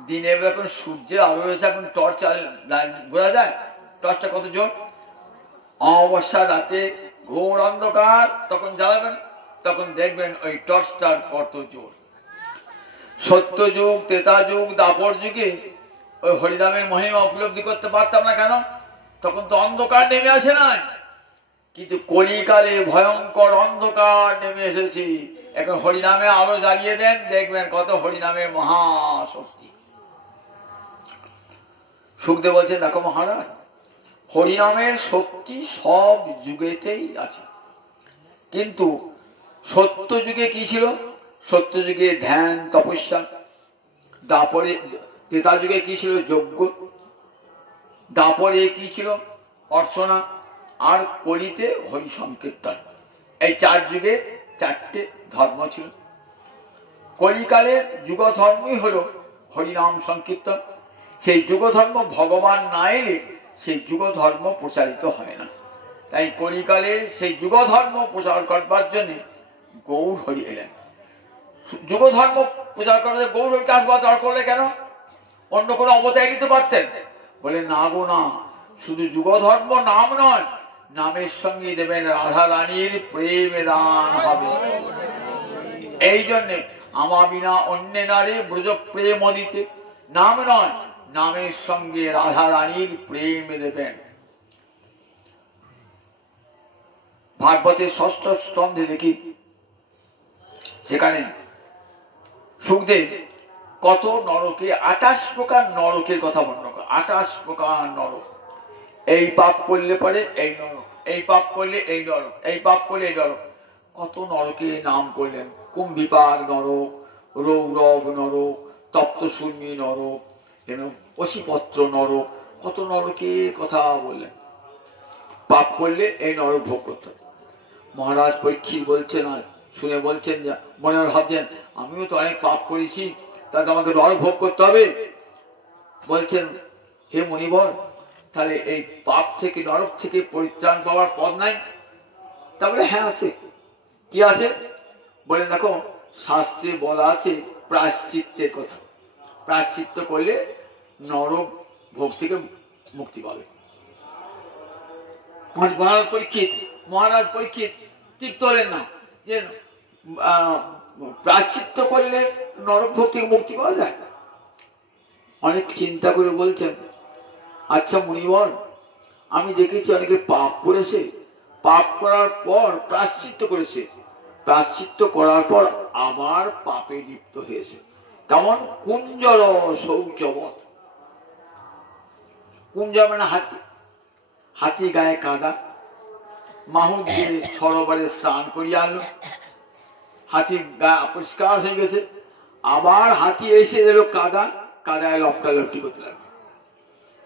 দিনের বেলা এখন সূর্যের আলো রয়েছে, এখন টর্চ ঘোরা যায়? টর্চটা কত জোর? অমাবস্যার রাতে ঘোর অন্ধকার, তখন জ্বালাবেন, তখন দেখবেন ওই টর্চটার কত জোর। সত্য যুগ, ত্রেতা যুগ, দাপর যুগে ওই হরিনামের মহিমা উপলব্ধি করতে পারতাম না। কেন? তখন তো অন্ধকার নেমে আসে নাই। কিন্তু কলিকালে ভয়ঙ্কর অন্ধকার নেমে এসেছে। এখন হরিনামে আলো জ্বালিয়ে দেন, দেখবেন কত হরিনামের মহাশক্তি। সুখদেব বলছেন, দেখো মহারাজ, হরিনামের শক্তি সব যুগেতেই আছে। কিন্তু সত্য যুগে কি ছিল? সত্য যুগে ধ্যান তপস্যা। দাপরে ত্রেতা যুগে কি ছিল? যজ্ঞ। দাপরে কি ছিল? অর্চনা। আর কলিতে হরি সংকীর্তন। এই 4 যুগে 4টে ধর্ম ছিল। কলিকালের যুগ ধর্মই হলো হরিনাম সংকীর্তন। সেই যুগ ধর্ম ভগবান না এলে সেই যুগ ধর্ম প্রচারিত হয় না। তাই কলিকালে সেই যুগ ধর্ম প্রচার করবার জন্য গৌর হরি এলেন। যুগ ধর্ম প্রচার করতে গৌর হরিকে আসবার দরকার করলে কেন? অন্য কোনো অবতার দিতে পারতেন? বলে না গো না, শুধু যুগ ধর্ম নাম নয়, নামের সঙ্গে দেবেন রাধা রানীর প্রেম দান হবে। এই জন্যে আমা বিনা অন্য নারী ব্রজ প্রেম দিতে, নাম নয়, নামের সঙ্গে রাধা রানীর প্রেম দেবেন। ভাগবতের 6ষ্ঠ স্কন্ধে দেখি, সেখানে সুখদেব কত নরকে 28 প্রকার নরকের কথা বর্ণনা করে। 28 প্রকার নরক। এই পাপ করলে পরে এই নরক, এই পাপ করলে এই নরক, এই পাপ করলে এই নরক। কত নরকে নাম করলেন। কুম্ভিপাক নরক, রৌরব নরক, তপ্তশূন্যী নরক, অশিপত্র নরক, কত নরকে কথা বললেন। পাপ করলে এই নরক ভোগ করতে। মহারাজ পরীক্ষিত বলছেন, আজ শুনে বলছেন, যা মনে ভাবছেন আমিও তো অনেক পাপ করেছি, তাহলে আমাকে নরক ভোগ করতে হবে। বলছেন, হে মুনিবর, তাহলে এই পাপ থেকে, নরক থেকে পরিত্রাণ পাওয়ার পথ নাই? তাহলে হ্যাঁ আছে। কি আছে? বলে দেখো, শাস্ত্রে বলা আছে প্রায়শ্চিত্তের কথা। প্রায়শ্চিত্ত করলে নরক ভোগ থেকে মুক্তি পাবে। মহারাজ পরীক্ষিত তৃপ্ত হলেন না যে প্রায়শ্চিত্ত করলে নরক ভোগ থেকে মুক্তি পাওয়া যায়। অনেক চিন্তা করে বলছেন, আচ্ছা মুনিবর, আমি দেখেছি অনেকে পাপ করেছে, পাপ করার পর প্রায়শ্চিত্ত করেছে, প্রায়শ্চিত্ত করার পর আবার পাপে লিপ্ত হয়েছে। তেমন কুঞ্জর শৌচবৎ। কুঞ্জর মানে হাতি। হাতি গায়ে কাদা, মাহুত দিয়ে সরোবরে স্নান করিয়ে আনলো, হাতি গা পরিষ্কার হয়ে গেছে, আবার হাতি এসে এলো কাদা, কাদায় লপটালপটি করতে লাগলো।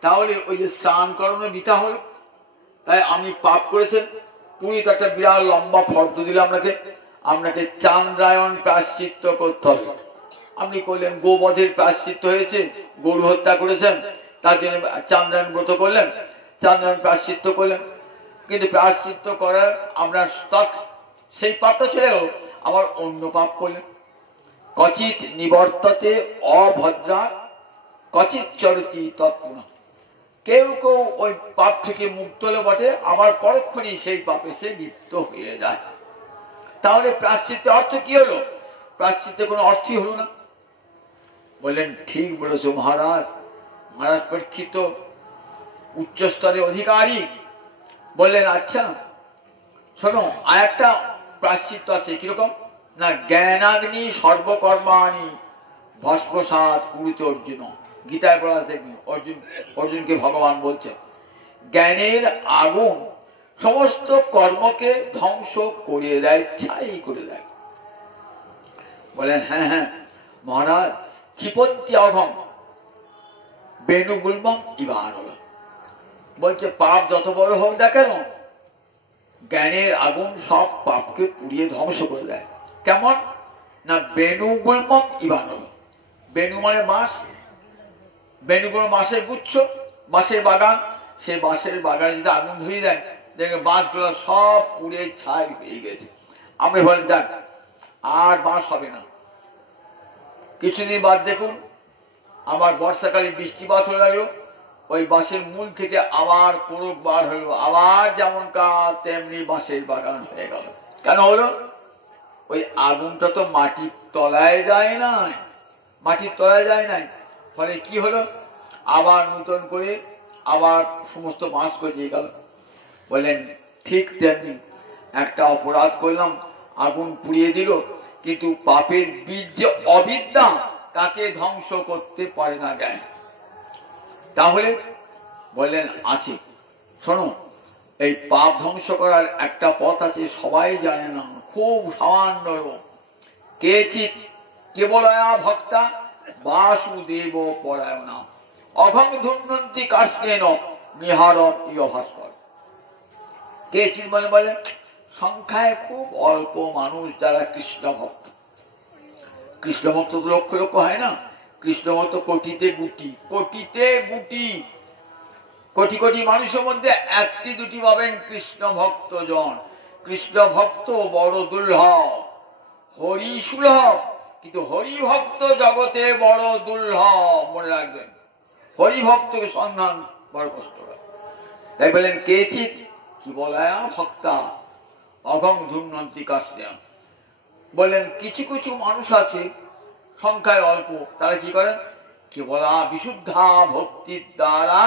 তাহলে ওই যে স্নান করানো বৃথা হলো। তাই আপনি পাপ করেছেন, পুরীতে একটা বিরাট লম্বা ফর্দ দিলে আপনাকে চান্দ্রায়ণ প্রায়শ্চিত্ত করতে হবে। আপনি করলেন গোবধের প্রায়শ্চিত্ত হয়েছে, গরু হত্যা করেছেন, তার জন্য চান্দ্রায়ণ ব্রত করলেন, চান্দ্রায়ণ প্রায়শ্চিত্ত করলেন। কিন্তু প্রায়শ্চিত্ত করার আপনার সেই পাপটা চলে গেল, আবার অন্য পাপ করলেন। কচিত নিবর্ততে অভদ্রা কচিত চরতি তৎপুনঃ। কেউ কেউ ওই পাপ থেকে মুক্ত হলে বটে, আবার পরক্ষণেই সেই পাপে সে লিপ্ত হয়ে যায়। তাহলে প্রায়শ্চিত্তের অর্থ কি হলো? প্রায়শ্চিত্তের কোনো অর্থই হলো না। বললেন, ঠিক বলেছ মহারাজ। মহারাজ পরীক্ষিত উচ্চ স্তরে অধিকারী বললেন, আচ্ছা শোনো, আর একটা প্রায়শ্চিত্ত আছে। কিরকম না, জ্ঞানাগ্নি সর্বকর্মাণি ভস্মসাৎ কুরুতে অর্জুন। গীতায় পড়া দেখবেন, অর্জুনকে ভগবান বলছেন, জ্ঞানের আগুন সমস্ত কর্মকে ধ্বংস করিয়ে দেয়, ছাই করে দেয়। বলেন, হ্যাঁ হ্যাঁ মহারাজ, ক্ষিপন্তি অঘম বেণুগুলমম ইবান। বলছে, পাপ যত বড় হোক না কেন, জ্ঞানের আগুন সব পাপকে পুড়িয়ে ধ্বংস করে দেয়। কেমন না, বেণুগুলমম ইবান। বেণু মানে বাঁশ, বেণুগুলো বাঁশের গুচ্ছ, বাঁশের বাগান। সেই বাঁশের বাগানে যদি আগুন ধরিয়ে দেয়, দেখবেন বাঁশগুলো সব পুড়ে ছাই হয়ে গেছে। আপনি বলেন, যান আর বাঁশ হবে না। কিছুদিন বাদ দেখুন, আবার বর্ষাকালে বৃষ্টিপাত হয়ে গেল, ওই বাঁশের মূল থেকে আবার কোরক বার হলো, আবার যেমন কাজ তেমনি বাঁশের বাগান হয়ে গেল। কেন হলো? ওই আগুনটা তো মাটির তলায় যায় নাই, মাটির তলায় যায় নাই। ফলে কি হলো? আবার নতুন করে আবার সমস্ত বাঁশ গজিয়ে গেল। বলেন ঠিক তেমনি একটা অপরাধ করলাম, আগুন পুড়িয়ে দিল, কিন্তু পাপের বীজ যে অবিদ্যা, তাকে ধ্বংস করতে পারে না জ্ঞান। তাহলে বললেন আছে, শোনো, এই পাপ ধ্বংস করার একটা পথ আছে, সবাই জানে না, খুব সামান্য। কেচিৎ কেবলয়া ভক্তা বাসুদেব পরায়ণা অভং ধুন্নন্তি কার্ষ্ণেন নিহারম ইয় ভাস্কর। কেচিৎ বলে বলে সংখ্যায় খুব অল্প মানুষ যারা কৃষ্ণ ভক্ত। কৃষ্ণ ভক্ত তো লক্ষ লক্ষ হয় না, কৃষ্ণ ভক্ত কোটিতে গুটি, কোটিতে গুটি। কোটি কোটি মানুষের মধ্যে একটি দুটি পাবেন কৃষ্ণ ভক্ত জন। কৃষ্ণ ভক্ত বড় দুর্লভ, হরি সুলভ, কিন্তু হরি ভক্ত জগতে বড় দুর্লভ। মনে রাখবেন, হরি ভক্তকে সন্ধান বড় কষ্ট। তাই বলেন কেচিৎ কি বলায়া ভক্তা অভং ধুন্নন্তি কার্ষ্ণেন। বললেন কিছু কিছু মানুষ আছে সংখ্যায় অল্প, তারা কি করেন? কেবলা বিশুদ্ধা ভক্তির দ্বারা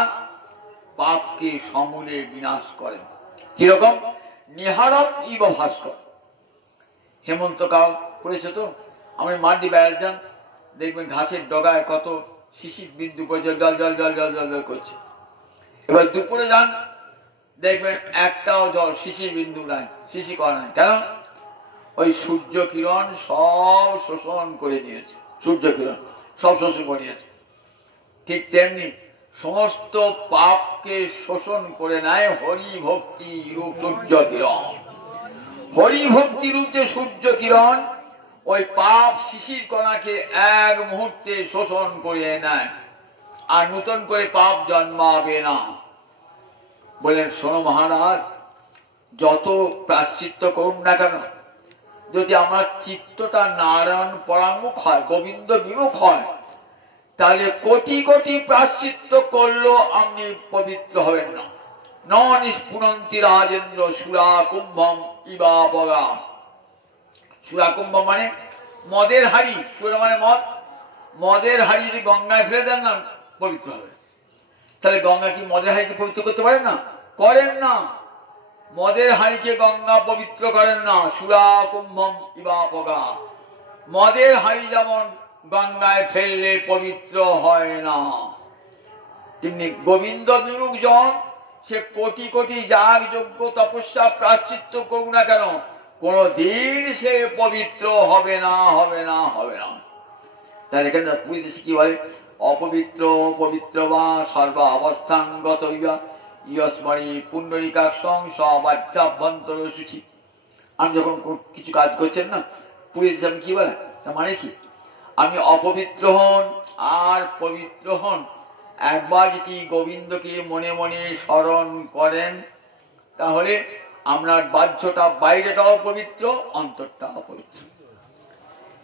পাপকে সমূলে বিনাশ করেন। কিরকম? নিহারম ইব ভাস্কর। হেমন্তকাল পড়েছে তো, আমি মাটি বেড়াতে যান, দেখবেন ঘাসের ডগায় কত শিশির বিন্দু পড়েছে, জল জল জল জল জল জল করছে। এবার দুপুরে যান, দেখবেন একটাও জল শিশির বিন্দু নাই, শিশি করা নাই। কেন? ওই সূর্য কিরণ সব শোষণ করে নিয়েছে, সূর্য কিরণ সব শোষণ করে নিয়েছে। ঠিক তেমনি সমস্ত পাপকে শোষণ করে নেয় হরি ভক্তি রূপ সূর্য কিরণ। হরি ভক্তি রূপ যে সূর্য কিরণ, ওই পাপ শিশির কণাকে এক মুহূর্তে শোষণ করে নেয়, আর নতুন করে পাপ জন্মাবে না। বলেন শোনো মহারাজ, যত প্রায়শ্চিত্ত করুন না কেন, যদি আমার চিত্তটা নারায়ণ পরাঙ্মুখ হয়, গোবিন্দ বিমুখ হয়, তাহলে কোটি কোটি প্রায়শ্চিত্ত করলেও আপনি পবিত্র হবেন না। ন নিষ্পুনন্তি রাজেন্দ্র সুরা কুম্ভম ইবা বগা। সুরা কুম্ভ মানে মদের হাড়ি, সুরা মানে মদ, মদের হাড়ি যদি গঙ্গায় ফেলে দেন না, পবিত্র হবে। তাহলে গঙ্গা কি মদের হাড়িকে পবিত্র করতে পারেন না? করেন না। মদের হাড়িকে গঙ্গা পবিত্র করেন না। সুরা কুম্ভম ইবা বগা। মদের হাড়ি যেমন গঙ্গায় ফেললে পবিত্র হয় না, তেমনি গোবিন্দ বিমুখ জন সে কোটি কোটি যাগ যজ্ঞ তপস্যা প্রায়শ্চিত্ত করুক না কেন, কোনদিন সে পবিত্র হবে না, হবে না, হবে না। তাই এখানে পুরী দেশে কি বলে? অপবিত্র পবিত্র বা সর্বা অবস্থাঙ্গত ইয়স্মরি পুণ্ডরিকাক্ষং সবাচ্যাভ্যন্তর সূচি। আমি যখন কিছু কাজ করছেন না, পুরী দেশে আমি কি বলে, তা মানে কি? আমি অপবিত্র হন আর পবিত্র হন, একবার যদি গোবিন্দকে মনে মনে স্মরণ করেন, তাহলে আপনার বাহ্যটা বাইরেটাও পবিত্র, অন্তরটা অপবিত্র।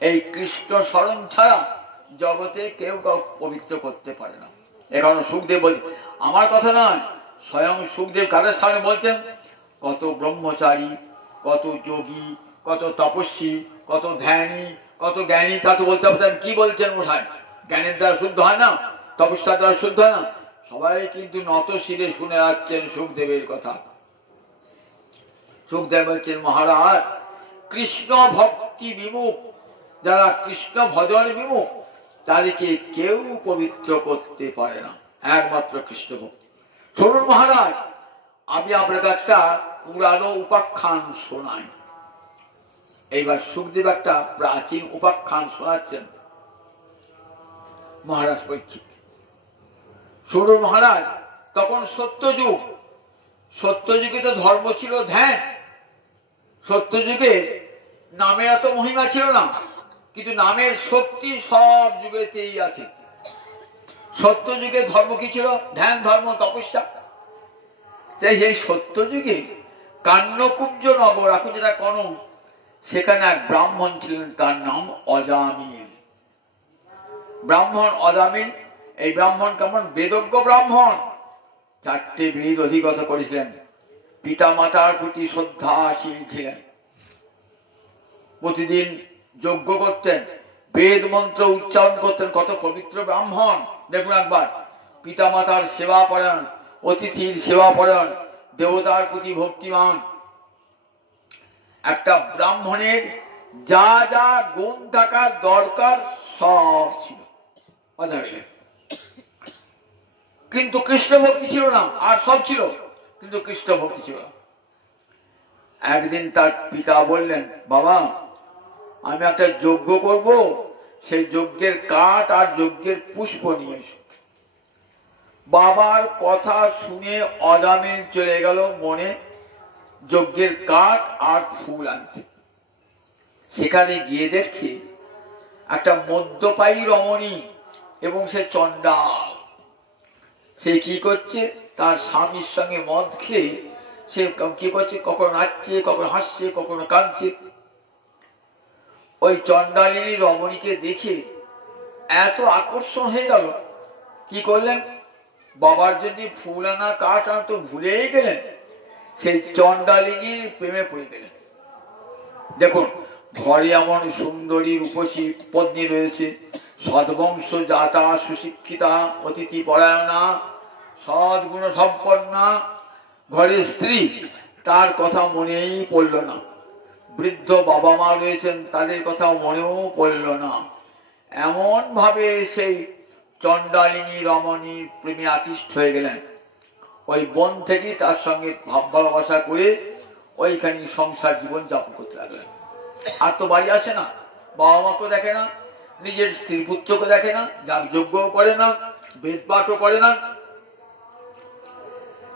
এই কৃষ্ণ স্মরণ ছাড়া জগতে কেউ কাউ পবিত্র করতে পারে না। এখন সুখদেব বলছে, আমার কথা নয়, স্বয়ং সুখদেব কাদের সামনে বলছেন? কত ব্রহ্মচারী, কত যোগী, কত তপস্বী, কত ধ্যানী, কত জ্ঞানী, তা তো বলতে পারতেন। কি বলছেন মশাই? জ্ঞানের দ্বারা শুদ্ধ হয় না, তপস্যার দ্বারা শুদ্ধ হয় না। সবাই কিন্তু নত শিরে শুনে যাচ্ছেন সুখদেবের কথা। সুখদেব বলছেন, মহারাজ, কৃষ্ণ ভক্তি বিমুখ যারা, কৃষ্ণ ভজন বিমুখ, তাদেরকে কেউ পবিত্র করতে পারে না, একমাত্র কৃষ্ণ ভক্তি। শুনুন মহারাজ, আমি আপনাকে একটা পুরানো উপাখ্যান শোনাই। এইবার সুখদেব একটা প্রাচীন উপাখ্যান শোনাচ্ছেন মহারাজ পরীক্ষিত। শুনুন মহারাজ, তখন সত্যযুগ, সত্যযুগে তো ধর্ম ছিল ধ্যান। সত্যযুগে নামে এত মহিমা ছিল না, কিন্তু নামের শক্তি সব যুগেতেই আছে। সত্যযুগে ধর্ম কি ছিল? ধ্যান, ধর্ম, তপস্যা। তাই সেই সত্যযুগে কান্নকুব্জ নগর, এখন যেটা কনক, সেখানে এক ব্রাহ্মণ ছিলেন, তার নাম অজামিল। ব্রাহ্মণ অজামিল। এই ব্রাহ্মণ কেমন? বেদজ্ঞ ব্রাহ্মণ, 4টে বেদ অধিগত করেছিলেন, পিতা মাতার প্রতি শ্রদ্ধাশীল ছিলেন, প্রতিদিন যজ্ঞ করতেন, বেদ মন্ত্র উচ্চারণ করতেন। কত পবিত্র ব্রাহ্মণ দেখুন একবার, পিতা মাতার সেবা পরায়ণ, অতিথির সেবা পরায়ণ, দেবতার প্রতি ভক্তিমান। একটা ব্রাহ্মণের যা যা গুণ থাকার দরকার সব ছিল, কিন্তু কৃষ্ণ ভক্তি ছিল না। আর সব ছিল কিন্তু কৃষ্ণ ভক্তি ছিল না। একদিন তার পিতা বললেন, বাবা আমি একটা যজ্ঞ করব, সেই যজ্ঞের কাঠ আর যজ্ঞের পুষ্প নিয়ে এসো। বাবার কথা শুনে অজামিল চলে গেল মনে যজ্ঞের কাঠ আর ফুল আনতে। সেখানে গিয়ে দেখছে একটা মদ্যপায়ী রমণী এবং সে চণ্ডাল। সে কি করছে, তার স্বামীর সঙ্গে মদ খেয়ে সে কি করছে, কখনো নাচছে, কখনো হাসছে, কখনো কাঁদছে। ওই চণ্ডালিনী রমণীকে দেখে এত আকর্ষণ হয়ে গেল, কি করলেন, বাবার যদি ফুল আনা কাঠ আনা তো ভুলেই গেলেন, সেই চণ্ডালিনীর প্রেমে পড়ে গেলেন। দেখুন, ঘরে এমন সুন্দরী রূপসী পত্নী রয়েছে, সদ্বংশ জাতা, সুশিক্ষিতা, অতিথি পরায়ণা, সদ্গুণ সম্পন্না ঘরের স্ত্রী, তার কথা মনেই পড়ল না। বৃদ্ধ বাবা মা রয়েছেন, তাদের কথা মনেও পড়ল না। এমন ভাবে সেই চণ্ডালিনী রমণীর প্রেমে আকৃষ্ট হয়ে গেলেন। ওই বন থেকে তার সঙ্গে ভাব ভালোবাসা করে ওইখানে সংসার জীবন যাপন করতে লাগলেন। আর তো বাড়ি আসে না, বাবা মাকেও দেখে না, নিজের স্ত্রী পুত্রকে দেখে না, যার যজ্ঞও করে না, বেদ পাঠও করে না।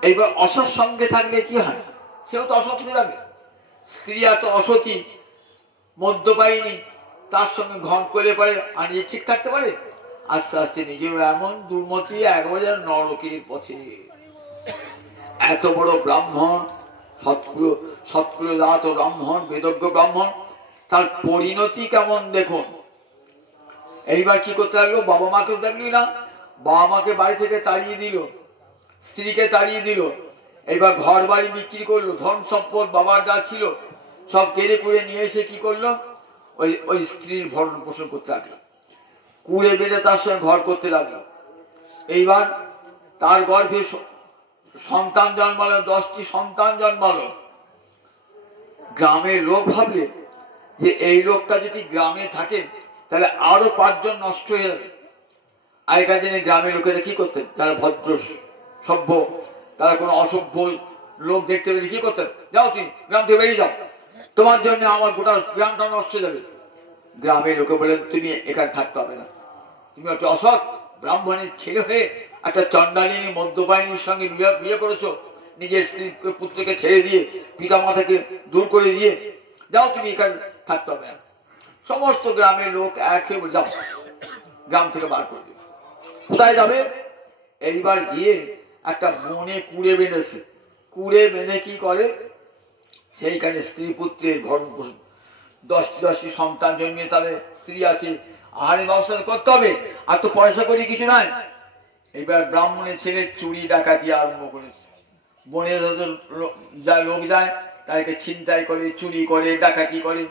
এইবার অসৎ সঙ্গে থাকলে কি হয়, সেও তো অসৎ হয়ে যাবে। স্ত্রী এত অসতী, মদ্যপায়িনী, তার সঙ্গে ঘন করলে পারে আর নিজে ঠিক থাকতে পারে? আস্তে আস্তে নিজের এমন দুর্মতি, একবারে যেন নরকের পথে। এত বড় ব্রাহ্মণ, সৎকুল জাত ব্রাহ্মণ, বেদজ্ঞ ব্রাহ্মণ, তার পরিণতি কেমন দেখুন। এইবার কি করতে লাগলো, বাবা মাকে দেখলি না, বাবা মাকে বাড়ি থেকে তাড়িয়ে দিল, স্ত্রীকে তাড়িয়ে দিল। এইবার ঘর বাড়ি বিক্রি করলো, ধন সম্পদ বাবার যা ছিল সব কেড়ে কুড়ে নিয়ে এসে কি করলো, ওই স্ত্রীর ভরণ পোষণ করতে লাগলো, কুড়ে বেড়ে তার সঙ্গে ঘর করতে লাগলো। এইবার তার গর্ভে সন্তান জন্মালো, 10টি সন্তান জন্মালো। গ্রামের লোক ভাবলে যে এই লোকটা যদি গ্রামে থাকে তাহলে আরো 5 জন নষ্ট হয়ে যাবে। আগেকার দিনে গ্রামের লোকেরা কি করতেন, যারা ভদ্র সভ্য, তারা কোনো অসভ্য লোক দেখতে পেলে কি করতেন, যাও তুমি গ্রাম থেকে বেরিয়ে যাও, তোমার জন্য আমার গোটা গ্রামটা নষ্ট হয়ে যাবে। গ্রামের লোকে বলেন, তুমি এখানে থাকতে হবে না, তুমি একটা অসৎ ব্রাহ্মণের ছেলে হয়ে একটা চণ্ডালিনী মদ্যপায়িনীর সঙ্গে বিয়ে করেছো, নিজের স্ত্রী পুত্রকে ছেড়ে দিয়ে, পিতা মাতাকে দূর করে দিয়ে, যাও তুমি এখানে থাকতে হবে না। সমস্ত গ্রামের লোক এক হয়ে বলে, যাও গ্রাম থেকে বার করে দিও। কোথায় যাবে, এইবার গিয়ে একটা বনে কুড়ে বেঁধেছে। কুড়ে বেঁধে কি করে, সেইখানে স্ত্রী পুত্রের ভরণ পোষণ, 10টি সন্তান জন্মিয়ে তাদের স্ত্রী আছে, আহারের ব্যবস্থা করতে হবে, আর তো পয়সা করি কিছু নাই। এইবার ব্রাহ্মণের ছেলে চুরি ডাকাতি আরম্ভ করেছে। বনে যা লোক যায় তাদেরকে ছিনতাই করে, চুরি করে, ডাকাতি করে,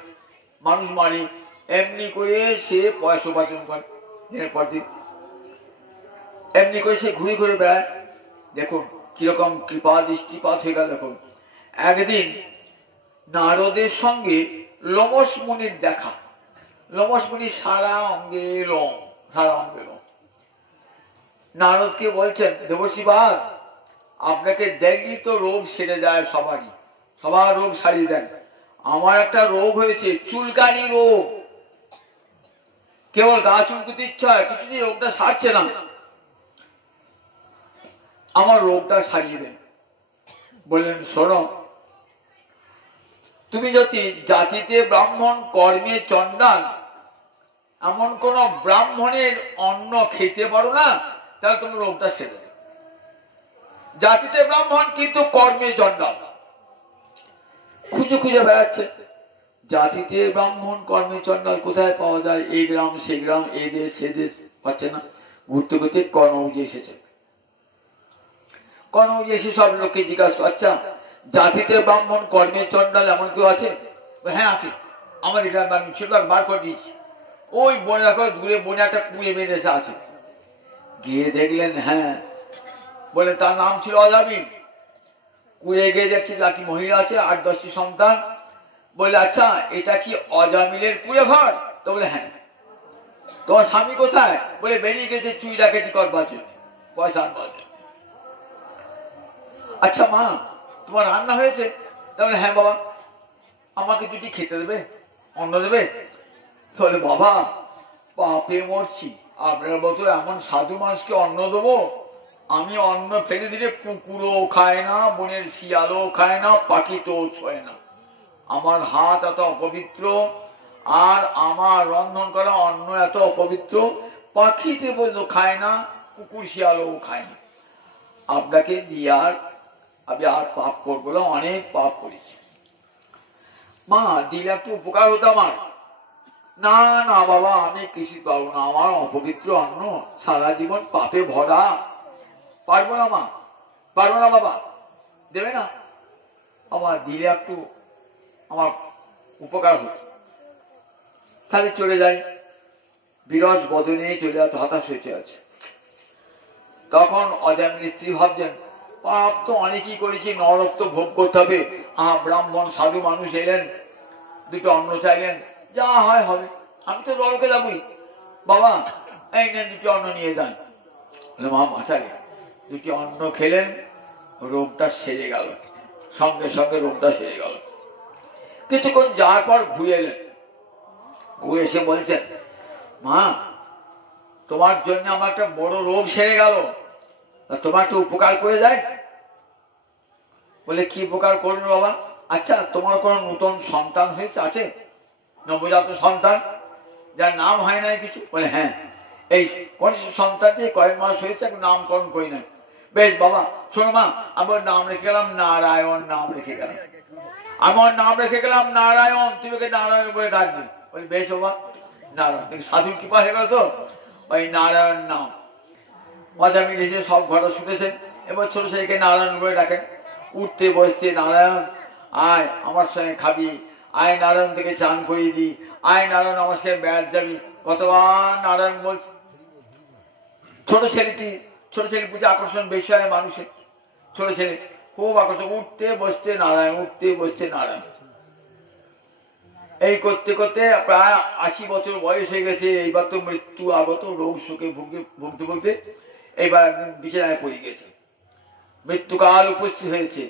মানুষ মারে, এমনি করে সে পয়সা উপার্জন করে দিনের পর দিন। এমনি করে সে ঘুরে ঘুরে বেড়ায়। দেখুন কিরকম কৃপা দৃষ্টিপাত হয়ে গেল। দেখুন একদিন নারদের সঙ্গে লোমস মুনির দেখা। লোমস মুনি সারা অঙ্গে লোম, সারা অঙ্গে লোম। নারদকে বলছেন, দেবশিবাদ আপনাকে দেখলি তো রোগ সেরে যায় সবারই, সবার রোগ সারিয়ে দেন। আমার একটা রোগ হয়েছে, চুলকানি রোগ, কেবল গা চুলকুতে ইচ্ছা হয়, কিছুদিন রোগটা সারছে না, আমার রোগটা সারিয়ে দেন। বললেন, শোনো, তুমি যদি জাতিতে ব্রাহ্মণ, কর্মে চণ্ডাল, এমন কোন ব্রাহ্মণের অন্ন খেতে পারো না, তাহলে তোমার রোগটা সেরে দেবে। জাতিতে ব্রাহ্মণ কিন্তু কর্মে চণ্ডাল, খুঁজে খুঁজে বেড়াচ্ছে। জাতিতে ব্রাহ্মণ, কর্মে চণ্ডাল কোথায় পাওয়া যায়, এই গ্রাম সেই গ্রাম, এই দেশ সে দেশ, পাচ্ছে না। ঘুরতে ঘুরতে কর্মভূজি এসেছে। কনক এসে সব লোককে জিজ্ঞাসা, আচ্ছা জাতিতে ব্রাহ্মণ কর্মে চন্ডাল এমন কেউ আছে? হ্যাঁ আছে, আমাদের গ্রাম ছিল, বার করে দিয়েছি। ওই বনে দেখো দূরে বনে একটা কুড়ে বেঁধেছে আছে। গিয়ে দেখলেন, হ্যাঁ, বলে তার নাম ছিল অজামিল। কুড়ে গিয়ে দেখছে নাকি মহিলা আছে, 8-10টি সন্তান। বলে আচ্ছা এটা কি অজামিলের কুড়ে ঘর? তো বলে হ্যাঁ। তোমার স্বামী কোথায়? বলে বেরিয়ে গেছে চুই ডাকাতি করবার জন্য, পয়সা আনবার জন্য। আচ্ছা মা, তোমার রান্না হয়েছে? তাহলে হ্যাঁ বাবা। আমাকে দুটি খেতে দেবে, অন্ন দেবে? তাহলে বাবা পাপে মরছি, আপনার মতো এমন সাধু মানুষকে অন্ন দেবো? আমি অন্ন ফেলে দিলে কুকুরও খায় না, বনের শিয়ালও খায় না, পাখি তো ছোঁয় না। আমার হাত এত অপবিত্র, আর আমার রন্ধন করা অন্ন এত অপবিত্র, পাখিতে বলতো খায় না, কুকুর শিয়ালও খায় না। আপনাকে দিয়ে আমি আর পাপ করবো না, অনেক পাপ করেছি। মা দিলে একটু উপকার হতো আমার। না না বাবা, আমি কিছু পাবো না, আমার অপবিত্র অন্ন, সারা জীবন পাপে ভরা, পারবো না মা, পারবো না বাবা, দেবে না? আমার দিলে একটু আমার উপকার হতো। তাহলে চলে যাই। বিরস বদনে চলে যাতে হতাশ হয়েছে আছে। তখন অজামিল স্ত্রী ভাবছেন, পাপ তো অনেকই করেছি, নরক তো ভোগ করতে হবে। ব্রাহ্মণ সাধু মানুষ এলেন, দুটো অন্ন চাইলেন, যা হয় হবে, আমি তো নরকে যাবই। বাবা এই নেন দুটি অন্ন নিয়ে যান। মা বাঁচালে, দুটি অন্ন খেলেন, রোগটা সেরে গেল, সঙ্গে সঙ্গে রোগটা সেরে গেল। কিছুক্ষণ যাওয়ার পর ঘুরে এলেন, ঘুরে এসে বলছেন, মা তোমার জন্য আমার একটা বড় রোগ সেরে গেল, তোমার একটু উপকার করে যায়। বলে কি উপকার করবে বাবা? আচ্ছা তোমার কোন নতুন সন্তান হয়েছে, আছে নবজাত সন্তান যার নাম হয় নাই কিছু? বলে হ্যাঁ, এই কোন সন্তানটি কয়েক মাস হয়েছে, নামকরণ করি নাই। বেশ বাবা শোনো মা, আমার নাম রেখে গেলাম নারায়ণ, নাম রেখে গেলাম, আমার নাম রেখে গেলাম নারায়ণ, তুমি ওকে নারায়ণ বলে ডাকবে। বলি বেশ বাবা, নারায়ণ। সাধুর কৃপা হয়ে গেল তো, ওই নারায়ণ নাম। অজামিল এসে সব ঘটনা শুনেছেন, এবার ছোট ছেলেকে নারায়ণ বলে ডাকেন। উঠতে বসতে নারায়ণ আয় আমার সঙ্গে খাবি, আয় নারায়ণ থেকে চান করিয়ে দি, আয় নারায়ণ আমার সঙ্গে বেড়াতে যাবি, কতবার নারায়ণ বলছে। ছোট ছেলে বুঝে আকর্ষণ বেশি হয় মানুষের, ছোট ছেলে খুব আকর্ষণ, উঠতে বসতে নারায়ণ, উঠতে বসতে নারায়ণ। এই করতে করতে প্রায় 80 বছর বয়স হয়ে গেছে। এইবার তো মৃত্যু আগত, রোগ শোকে ভুগতে ভুগতে এইবার একদিন বিছানায় পড়ে গেছে। মৃত্যুকাল উপস্থিত হয়েছে।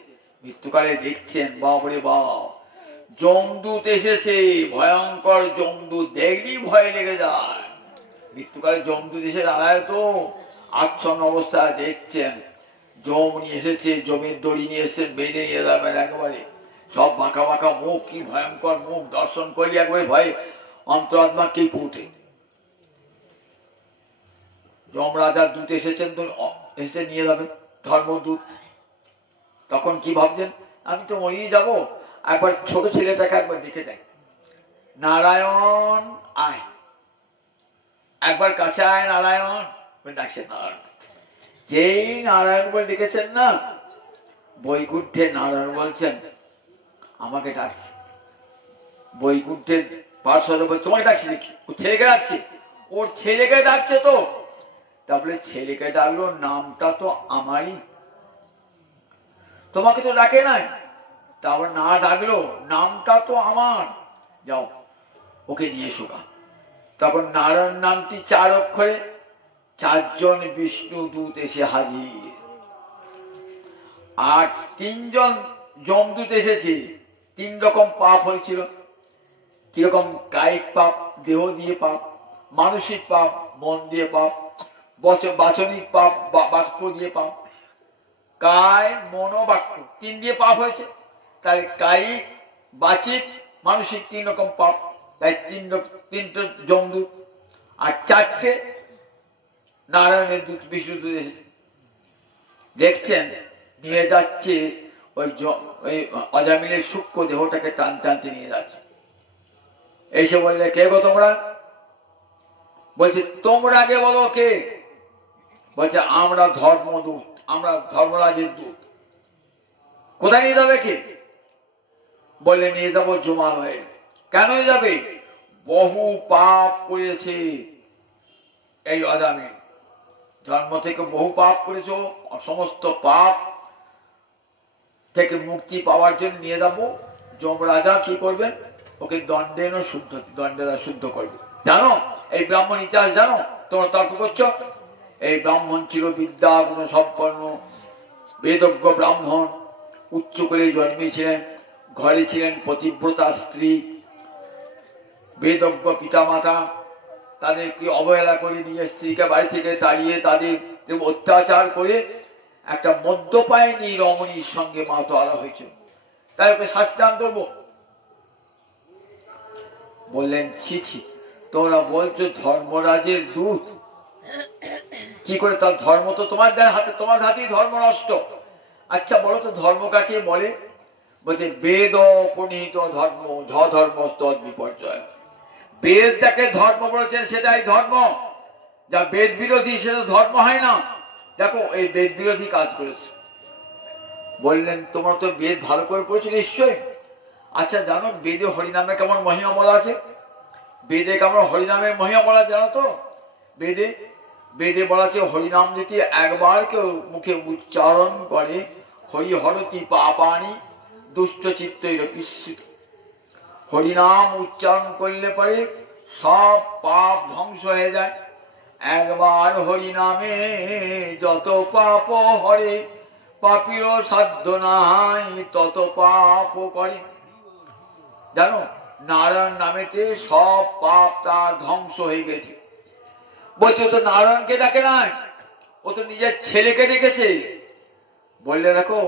মৃত্যুকালে দেখছেন বাপরে বাপ, যমদূত এসেছে, ভয়ঙ্কর যমদূত, দেখলেই ভয় লেগে যায়। মৃত্যুকালে যমদূত এসে দাঁড়ায় তো, আচ্ছন্ন অবস্থায় দেখছেন যম নিয়ে এসেছে, জমির দড়ি নিয়ে এসেছেন, বেঁধে নিয়ে যাবেন একেবারে, সব বাঁকা বাঁকা মুখ, কি ভয়ঙ্কর মুখ, দর্শন করি একবারে ভয় অন্তরাত্মা কেঁপে উঠে। যমরাজার দূত এসেছেন তো, এসে নিয়ে যাবেন, ধর্মদূত। তখন কি ভাবছেন, আমি তো মরিয়ে যাব, একবার ছোট ছেলেটাকে একবার দেখে যাই। নারায়ণ আয়, একবার কাছে আয় নারায়ণ ডাকছেন। নারায়ণ যেই নারায়ণ বলে ডেকেছেন না, বৈকুণ্ঠের নারায়ণ বলছেন আমাকে ডাকছে। বৈকুণ্ঠের পার্শ্বদ তোমাকে ডাকছে দেখি, ও ছেলেকে ডাকছে, ওর ছেলেকে ডাকছে তো। তারপরে ছেলেকে ডাকলো, নামটা তো আমারই, তোমাকে তো ডাকে নাই, তারপর না ডাকলো, নামটা তো আমার, যাও ওকে নিয়ে শোকা। তখন নারায়ণ নামটি 4 অক্ষরে, 4 জন বিষ্ণু দূত এসে হাজির, আর 3 জন যমদূত এসেছে। 3 রকম পাপ হয়েছিল। কিরকম? কায়িক পাপ, দেহ দিয়ে পাপ, মানসিক পাপ, মন দিয়ে পাপ, বাচনিক পাপ, বাক্য দিয়ে পাপ। কায় মন বাক্য 3 দিয়ে পাপ হয়েছে। তাই কায়িক, বাচিক, মানসিক 3 রকম পাপ। তাই 3টে যমদূত আর 4টে নারায়ণের দূত, বিষ্ণু দূত এসেছে। দেখছেন নিয়ে যাচ্ছে ওই অজামিলের সূক্ষ্ম দেহটাকে টানতে নিয়ে যাচ্ছে। এসে বললে কে গো তোমরা? বলছে তোমরা আগে বলো কে? বলছে আমরা ধর্মদূত, আমরা ধর্মরাজের দূত। কোথায় নিয়ে যাবে কে? বলে নিয়ে যাবো জমালয়ে। কেন যাবে? বহু পাপ করেছে এই আদামে, জন্ম থেকে বহু পাপ করেছ, সমস্ত পাপ থেকে মুক্তি পাওয়ার জন্য নিয়ে যাবো। যমরাজা কি করবেন? ওকে দণ্ডের শুদ্ধ, দণ্ডেরা শুদ্ধ করবে। জানো এই ব্রাহ্মণ ইতিহাস জানো? তোমরা তর্ক করছো। এই ব্রাহ্মণ ছিল বিদ্যা গুণ সম্পন্ন, বেদজ্ঞ ব্রাহ্মণ, উচ্চ করে জন্মেছিলেন, ঘরে ছিলেন পতিব্রতা স্ত্রী, বেদজ্ঞ পিতামাতা। তাদেরকে অবহেলা করে নিজের স্ত্রীকে বাড়ি থেকে তাড়িয়ে তাদের অত্যাচার করে একটা মদ্যপায়িনী রমণীর সঙ্গে মাতোয়ারা হয়েছিল। তাই ওকে শাস্তি দান করবো। বললেন ছি ছি, তোমরা বলছো ধর্মরাজের দূত, কি করে? তার ধর্ম তো তোমার হাতে, তোমার হাতেই ধর্ম নষ্ট। আচ্ছা বলো তো ধর্ম কাকে বলে? বলছে বেদ প্রণীত ধর্ম, ধর্ম তদ বিপর্যয়। বেদ যাকে ধর্ম বলেছেন সেটাই ধর্ম, যা বেদ বিরোধী সেটা ধর্ম হয় না। দেখো এই বেদ বিরোধী কাজ করেছে। বললেন তোমরা তো বেদ ভালো করে পড়েছো নিশ্চয়ই। আচ্ছা জানো বেদে হরিনামে কেমন মহিমা বলা আছে? বেদে কেমন হরিনামের মহিমা বলা জানো তো? বেদে বেদে বলা আছে হরিনাম যদি একবার কেউ মুখে উচ্চারণ করে, হরি হরতি পাপানি দুষ্ট চিত্তই রপিস্মিত। হরিনাম উচ্চারণ করলে পরে সব পাপ ধ্বংস হয়ে যায়। একবার হরিনামে যত পাপ হরে, পাপীর সাধ্য নাই তত পাপ করে। জানো নারায়ণ নামেতে সব পাপ তার ধ্বংস হয়ে গেছে। বলছে ও তো নারায়ণকে ডাকে নাই, ও তো নিজের ছেলেকে ডেকেছে। বললে দেখো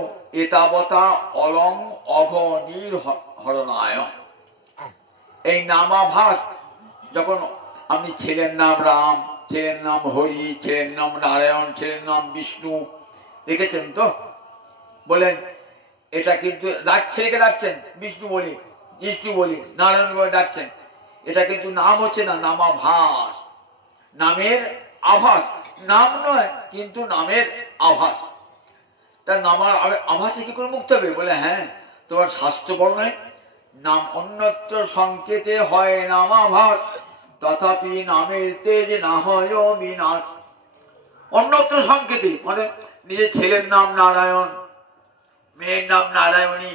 এতাবতা অলং অঘনির হরনায়। এই নামাভাস যখন আপনি ছেলের নাম রাম, ছেলের নাম হরি, ছেলের নাম নারায়ণ, ছেলের নাম বিষ্ণু দেখেছেন তো? বলেন এটা কিন্তু ছেলেকে ডাকছেন বিষ্ণু বলি, জিষ্ণু বলি, নারায়ণ বলে ডাকছেন। এটা কিন্তু নাম হচ্ছে না, নামাভাস, নামের আভাস। নাম নয় কিন্তু নামের আভাস। তার নামার আভাসে কি করে মুক্ত হবে? বলে হ্যাঁ তোমার শাস্ত্র বর্ণায় নাম অন্যত্র সংকেতে হয় নামাভাস, তথাপি নামের তেজ না হয় বিনাশ। অন্যত্র সংকেতে মানে নিজের ছেলের নাম নারায়ণ, মেয়ের নাম নারায়ণী,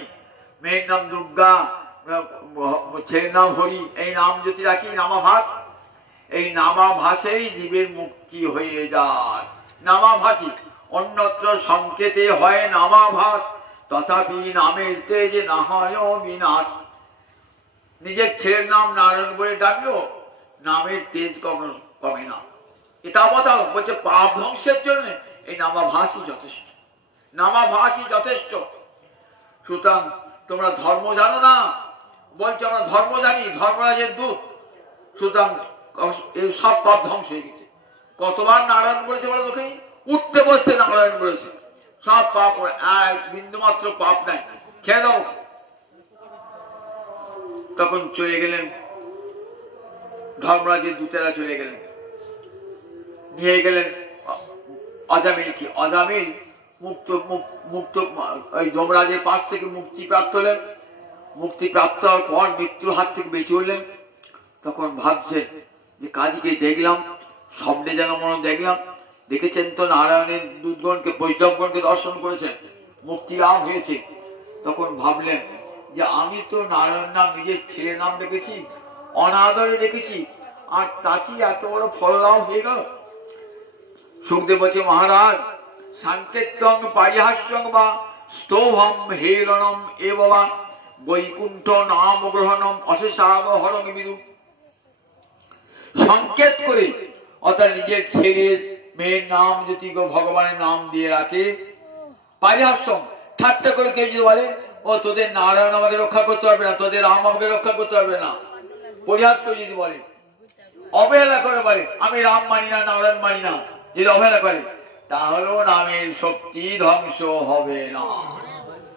মেয়ের নাম দুর্গা, ছেলের নাম হরি, এই নাম যদি রাখি নামাভাস, এই নামাভাসেই জীবের মুক্তি হয়ে যায়। নামাভাসী অন্যত্র সংকেতে হয় নামাভাস, তথাপি নামের তেজ না হয় বিনাশ। নিজের ছেলের নাম নারায়ণ বলে ডাকলো, নামের তেজ কখনো কমে না। এটা কথা বলছে পাপ ধ্বংসের জন্য এই নামাভাসই যথেষ্ট, নামাভাসই যথেষ্ট। সুতরাং তোমরা ধর্ম জানো না, বলছো আমরা ধর্ম জানি, ধর্মরাজের দূত। সুতরাং এই সব পাপ ধ্বংস হয়ে গেছে। কতবার নারায়ণ বলেছে বলো তোকে? উঠতে বসতে নারায়ণ বলেছে। সব পাপ এক বিন্দু মাত্র পাপ নাই, খেয়ে দাও। তখন চলে গেলেন ধর্মরাজের দূতেরা, চলে গেলেন, নিয়ে গেলেন অজামিলকে। অজামিল মুক্ত মুক্ত ওই যমরাজের পাশ থেকে মুক্তি প্রাপ্ত হলেন। মুক্তি প্রাপ্ত হওয়ার পর মৃত্যুর হাত থেকে বেঁচে উঠলেন। তখন ভাবছেন যে কাজীকে দেখলাম, স্বপ্নে যেন মনে দেখলাম। দেখেছেন তো নারায়ণের দূতগণকে, বৈষ্ণবগণকে দর্শন করেছেন, মুক্তি লাভ হয়েছে। তখন ভাবলেন যে আমি তো নারায়ণ নাম নিজের ছেলের নাম দেখেছি, অনাদরে দেখেছি, আর তাতেই এত বড় ফল লাভ হয়ে গেল। সুখদেব বলছে মহারাজ সাংকেত্যং পারিহাস্যং বা স্তোভম হেলনম এবা বৈকুণ্ঠ নাম গ্রহণম অশেষাগ হরং বিদু। সংকেত করে অর্থাৎ নিজের ছেলের মেয়ের নাম যদি ভগবানের নাম দিয়ে রাখে, পারিহাস্যং ঠাট্টা করে কেউ যদি বলে ও তোদের নারায়ণ আমাকে রক্ষা করতে পারবে না, তোদের রাম আমাকে রক্ষা করতে পারবে না, পরিহাস করে যদি বলে, অবহেলা করে বলে আমি রাম মানি না, নারায়ণ মানি না, যদি অবহেলা করে, তাহলেও নামের শক্তি ধ্বংস হবে না,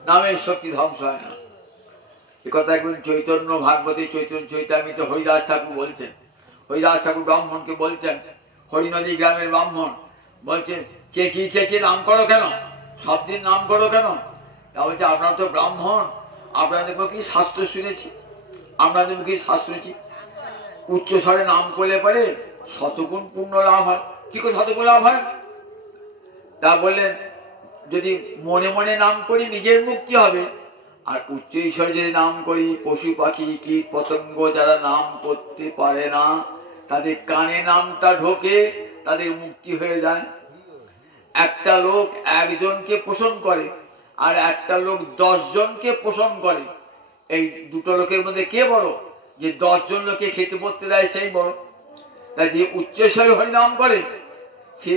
নামের শক্তি ধ্বংস হয় না। একথা একদিন চৈতন্য ভাগবতী চৈতন্য চৈতামিত হরিদাস ঠাকুর বলছেন। হরিদাস ঠাকুর ব্রাহ্মণকে বলছেন, হরিনদী গ্রামের ব্রাহ্মণ বলছেন চেঁচিয়ে চেঁচিয়ে নাম করো কেন, সব দিন নাম করো কেন? তা বলছে আপনারা তো ব্রাহ্মণ, আপনাদের মুখে শাস্ত্র শুনেছি, আপনাদের মুখে শাস্ত্র শুনেছি উচ্চ স্বরে নাম করলে পরে শতগুণ পূর্ণ লাভ হয়। কি করে শতগুণ লাভ হয়? তা বললেন যদি মনে মনে নাম করি নিজের মুক্তি হবে, আর উচ্চ ঈশ্বরে যদি নাম করি পশু পাখি কীট পতঙ্গ যারা নাম করতে পারে না তাদের কানে নামটা ঢোকে, তাদের মুক্তি হয়ে যায়। একটা লোক একজনকে পোষণ করে আর একটা লোক 10 জনকে পোষণ করে, এই দুটো লোকের মধ্যে কে বড়? যে 10 জন লোকে খেতে পড়তে দেয় সেই বড়। তাই যে উচ্চস্বরে হরিনাম করে সে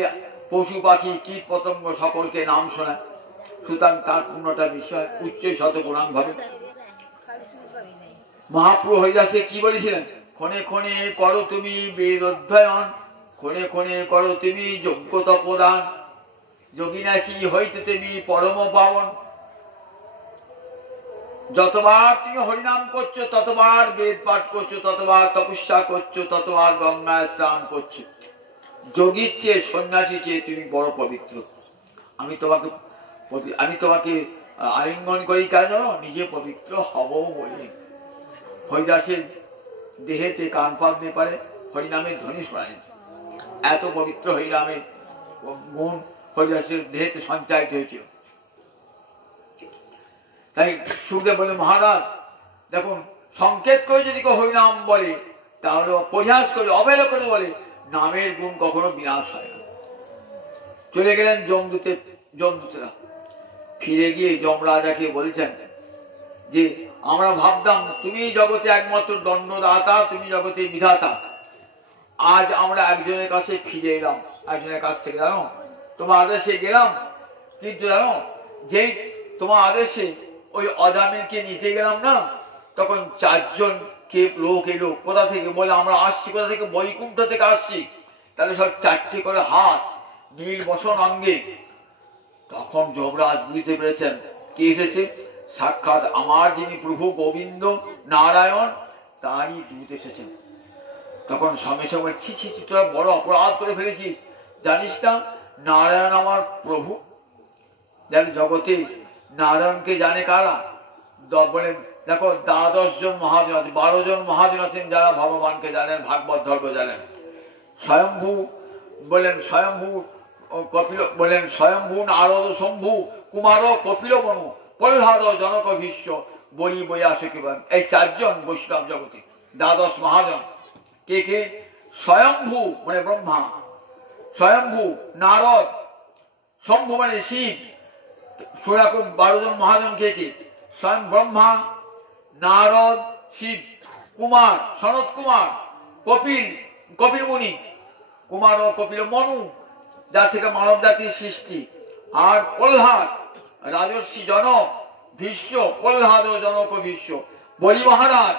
পশু পাখি কীট পতঙ্গ সকলকে নাম শোনায়, সুতরাং তার পূর্ণটা বিষয় উচ্চ শতগুণাং ভাবে। মহাপ্রভু হরিদাসে কি বলেছিলেন? ক্ষণে ক্ষণে করো তুমি বেদ অধ্যয়ন, ক্ষণে ক্ষণে করো তুমি যোগ্যতা প্রদান, যোগিনাশী হইতে তুমি পরম পাবন। যতবার তুমি হরিনাম করছো ততবার বেদ পাঠ করছো, ততবার তপস্যা করছো, ততবার গঙ্গায় স্নান করছো। যোগীর চেয়ে সন্ন্যাসী চেয়ে তুমি বড় পবিত্র। আমি তোমাকে আলিঙ্গন করি কেন? নিজে পবিত্র হব বলে। হরিদাসের দেহেতে কান পাততে পারে হরিনামের ধ্বনি শোনায়, এত পবিত্র হরিনামের গুণ হরিদাসের দেহেতে সঞ্চারিত হয়েছিল। তাই সুখদেব বলে মহারাজ দেখুন, সংকেত করে যদি কেউ হরিনাম বলে তাহলে পরিহাস করে অবহেলা করে বলে নামের গুণ কখনো বিনাশ হয় না। চলে গেলেন যমদূতেরা, ফিরে গিয়ে যমরাজাকে বলছেন যে আমরা ভাবতাম তুমি জগতে একমাত্র দণ্ডদাতা, তুমি জগতে বিধাতা, আজ আমরা একজনের কাছে ফিরে এলাম, একজনের কাছ থেকে জানো তোমার আদেশে গেলাম, কিন্তু জানো যেই তোমার আদেশে ওই অজামিলকে নিতে গেলাম না, তখন 4 জন কে লোক এলো। কোথা থেকে? বলে আমরা আসছি কোথা থেকে? বৈকুণ্ঠ থেকে আসছি। তাহলে সব 4টি করে হাত, নীল বসন অঙ্গে। তখন যমরাজ বুঝতে পেরেছেন কে এসেছে, সাক্ষাৎ আমার যিনি প্রভু গোবিন্দ নারায়ণ তারই দূত এসেছেন। তখন সঙ্গে সঙ্গে ছি ছি ছি, তোরা বড় অপরাধ করে ফেলেছিস, জানিস না নারায়ণ আমার প্রভু? যেন জগতে নারায়ণকে জানে কারা? বলে দেখো 12 জন মহাজন আছে, 12 জন মহাজন আছেন যারা ভগবানকে জানেন, ভাগবত ধর্ম জানেন। স্বয়ম্ভু বলেন স্বয়ম্ভু কপিল, বলেন স্বয়ম্ভু নারদ শম্ভু কুমার কপিল বনু প্রহ্লাদ জনক ভীষ্ম বলি বৈয়াসিক। এই 4 জন বৈষ্ণব জগতে 12 মহাজন। কে কে? স্বয়ম্ভু মানে ব্রহ্মা, স্বয়ম্ভু নারদ, শম্ভু মানে শিব। সেরকম 12 জন মহাজন কে কে? স্বয়ং ব্রহ্মা, নারদ, শিব, কুমার সনত কুমার, কপিল মুনি, কুমার ও কপিল মনু যার থেকে মানব জাতির সৃষ্টি, আর প্রহ্লাদ রাজর্ষি জনক, ভীষ্ম প্রহ্লাদ ও জনক ভীষ্ম, বলি মহারাজ,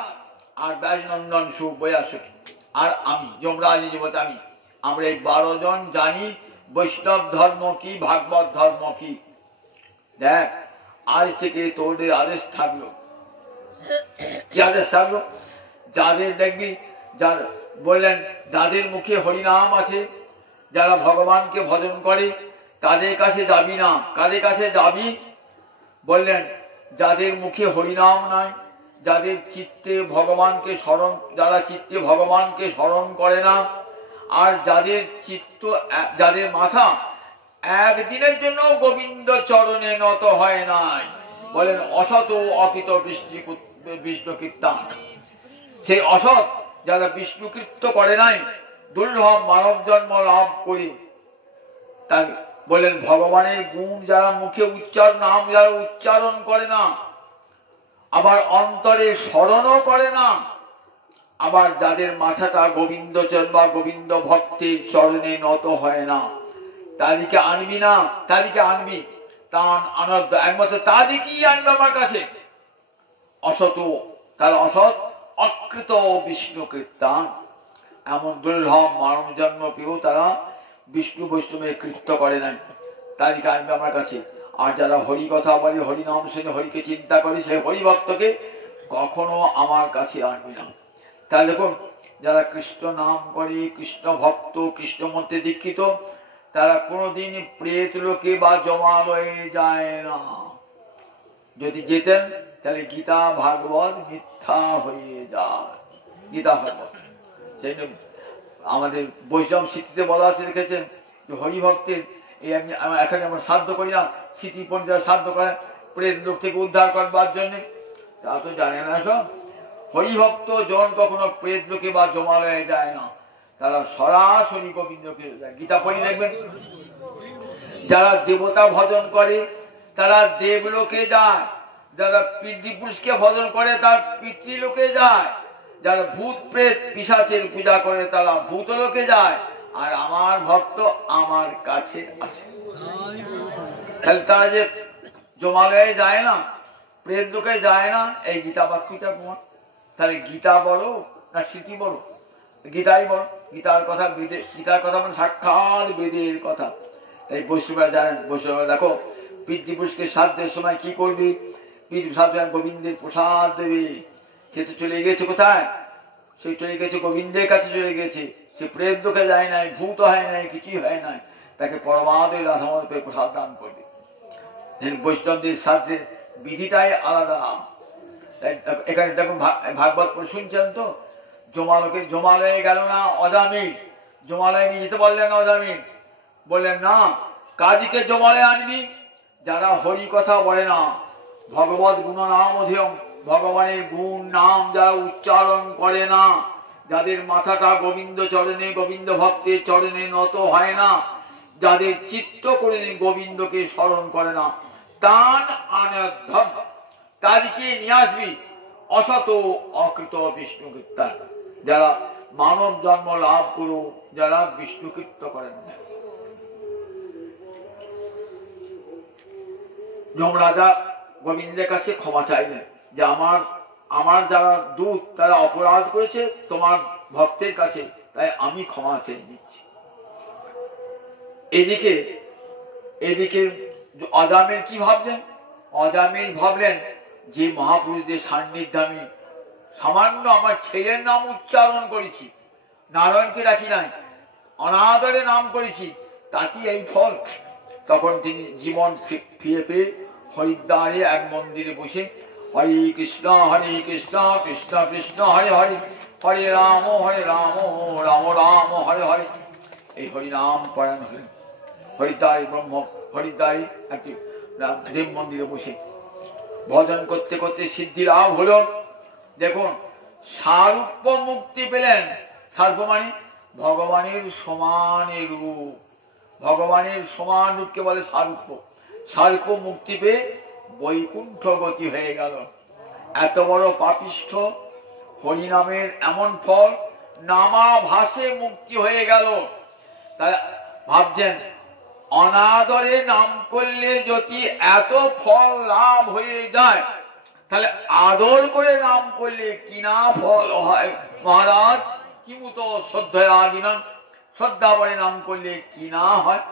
আর ব্যাসনন্দন সুখ বৈয়াসখী, আর আমি যমরাজ জীবত আমি। আমরা এই 12 জন জানি বৈষ্ণব ধর্ম কি, ভাগবত ধর্ম কি। দেখ আজ থেকে তোদের আদেশ থাকলো। কি আদেশ থাকলো? যাদের দেখবি বললেন যাদের মুখে হরিনাম আছে, যারা ভগবানকে ভজন করে তাদের কাছে যাবি না। কাদের কাছে যাবি? বললেন যাদের মুখে হরিনাম নাই, যাদের চিত্তে ভগবানকে স্মরণ, যারা চিত্তে ভগবানকে স্মরণ করে না, আর যাদের মাথা একদিনের জন্য গোবিন্দ চরণে নত হয় নাই, বলেন অসত অকৃত বিষ্ণু কীর্তন। সেই অসৎ যারা বিষ্ণু কীর্ত করে নাই, দুর্লভ মানব জন্ম লাভ করে, তার বলেন ভগবানের গুণ যারা মুখে নাম যারা উচ্চারণ করে না, আবার অন্তরে স্মরণও করে না, আবার যাদের মাথাটা গোবিন্দ চরণ বা গোবিন্দ ভক্তের চরণে নত হয় না, তাদেরকে আনবি না। তাদেরকে আনবি তান আনন্দ একমাত্র তাদেরকেই আনবে আমার কাছে। অসত, তার অসৎ অকৃত বিষ্ণু কীর্তন, এমন দুর্লভ মানব জন্ম পেয়েও তারা বিষ্ণু বৈষ্ণবের কৃত্য করে নাই, তাদেরকে আনবে আমার কাছে। আর যারা হরি কথা বলে, হরি নাম শুনে হরিকে চিন্তা করে, সেই হরি ভক্তকে কখনো আমার কাছে আনবি না। তাহলে দেখুন যারা কৃষ্ণ নাম করে, কৃষ্ণ ভক্ত, কৃষ্ণ মন্ত্রে দীক্ষিত, তারা কোনোদিন প্রেত লোকে বা জমালয়ে যায় না। যদি যেতেন তাহলে গীতা ভাগবত মিথ্যা হয়ে যায়। গীতা ভাগবত সেই আমাদের বৈষ্ণব স্মৃতিতে বলা আছে, দেখেছেন হরিভক্তের এই এখানে আমরা শ্রাদ্ধ করি না, স্মৃতি পণ্ডিতরা শ্রাদ্ধ করেন প্রেত লোক থেকে উদ্ধার করবার জন্য। তা তো জানে না সব। হরিভক্ত জন কখনো প্রেত লোকে বা জমালয়ে যায় না, তারা সরাসরি গোবিন্দকে যায়। গীতা পড়ি দেখবেন, যারা দেবতা ভজন করে তারা দেবলোকে যায়, যারা পিতৃপুরুষকে ভজন করে তার পিতৃলোকে যায়, যারা ভূত প্রেত পিশাচের পূজা করে তারা ভূতলোকে যায়, আর আমার ভক্ত আমার কাছে আসে। তাহলে তারা যে জমালয়ে যায় না, প্রেত লোকে যায় না, এই গীতা বাক্যটা প্রমাণ। তাহলে গীতা বড় না স্মৃতি বড়? গীতাই বড়। গীতার কথা বেদে, গীতার কথা মানে সাক্ষাৎ বেদের কথা। এই বৈষ্ণবরা জানেন, বৈষ্ণবরা দেখো পিতৃপুরুষকে শ্রাদ্ধের সময় কি করবি? গোবিন্দের প্রসাদ দেবে। সে তো চলে গেছে কোথায়? সে চলে গেছে গোবিন্দের কাছে চলে গেছে। সে প্রেত লোকে যায় নাই, ভূত হয় নাই, কিছুই হয় নাই। তাকে পরমাদের রাধামতে প্রসাদ দান করবে। বৈষ্ণবদের শ্রাদ্ধের বিধিটাই আলাদা। এখানে দেখুন ভাগবত পড়ে শুনছেন তো, জমালয়ে গেল না অজামিল। জমালয়ে নিয়ে যেতে বললেন অজামিল, বললেন না কাজীকে জমালয়ে আনবি যারা হরি কথা বলে না, ভগবত গুণ নাম অধিয়ম, ভগবানের গুণ নাম যারা উচ্চারণ করে না, যাদের মাথাটা গোবিন্দ চরণে গোবিন্দ ভক্তের চরণে নত হয় না, যাদের চিত্ত করে গোবিন্দকে স্মরণ করে না, তান আনধম তাদেরকে নিয়ে আসবি অসত অকৃত বিষ্ণু কীর্তন। যারা মানব জন্ম লাভ করো, যারা বিষ্ণু কীর্তন করেন না। যমরাজা গোবিন্দের কাছে ক্ষমা চাইলেন যে আমার যারা দূত তারা অপরাধ করেছে তোমার ভক্তের কাছে, তাই আমি ক্ষমা চেয়ে নিচ্ছি। এদিকে অজামিল কি ভাবলেন? অজামিল ভাবলেন যে মহাপুরুষদের সান্নিধ্যে আমি সামান্য আমার ছেলের নাম উচ্চারণ করেছি, নারায়ণকে রাখি নাই, অনাদরে নাম করেছি, তাতেই এই ফল। তখন তিনি জীবন ফিরে পেয়ে হরিদ্বারে এক মন্দিরে বসে হরে কৃষ্ণ কৃষ্ণ কৃষ্ণ হরে হরে, হরে রাম রাম রাম হরে হরে, এই হরিনাম পরায়ণ হলেন। হরিদ্বারে একটি দেব মন্দিরে বসে ভজন করতে করতে সিদ্ধি লাভ হলো। দেখুন সারূপ্য মুক্তি পেলেন। সারূপ্য মানে ভগবানের সমানের রূপ, ভগবানের সমান রূপকে বলে সারূপ্য। সারূপ্য মুক্তি পেয়ে বৈকুণ্ঠ গতি হয়ে গেল। এত বড় পাপিষ্ঠ হরিনামের এমন ফল, নামাভাসে মুক্তি হয়ে গেল। তাই ভাবছেন অনাদরে নাম করলে যদি এত ফল লাভ হয়ে যায়, তাহলে আদর করে নাম করলে কি না ফল হয় মহারাজ? কি মতো শ্রদ্ধা শ্রদ্ধা করে নাম করলে কি না হয়?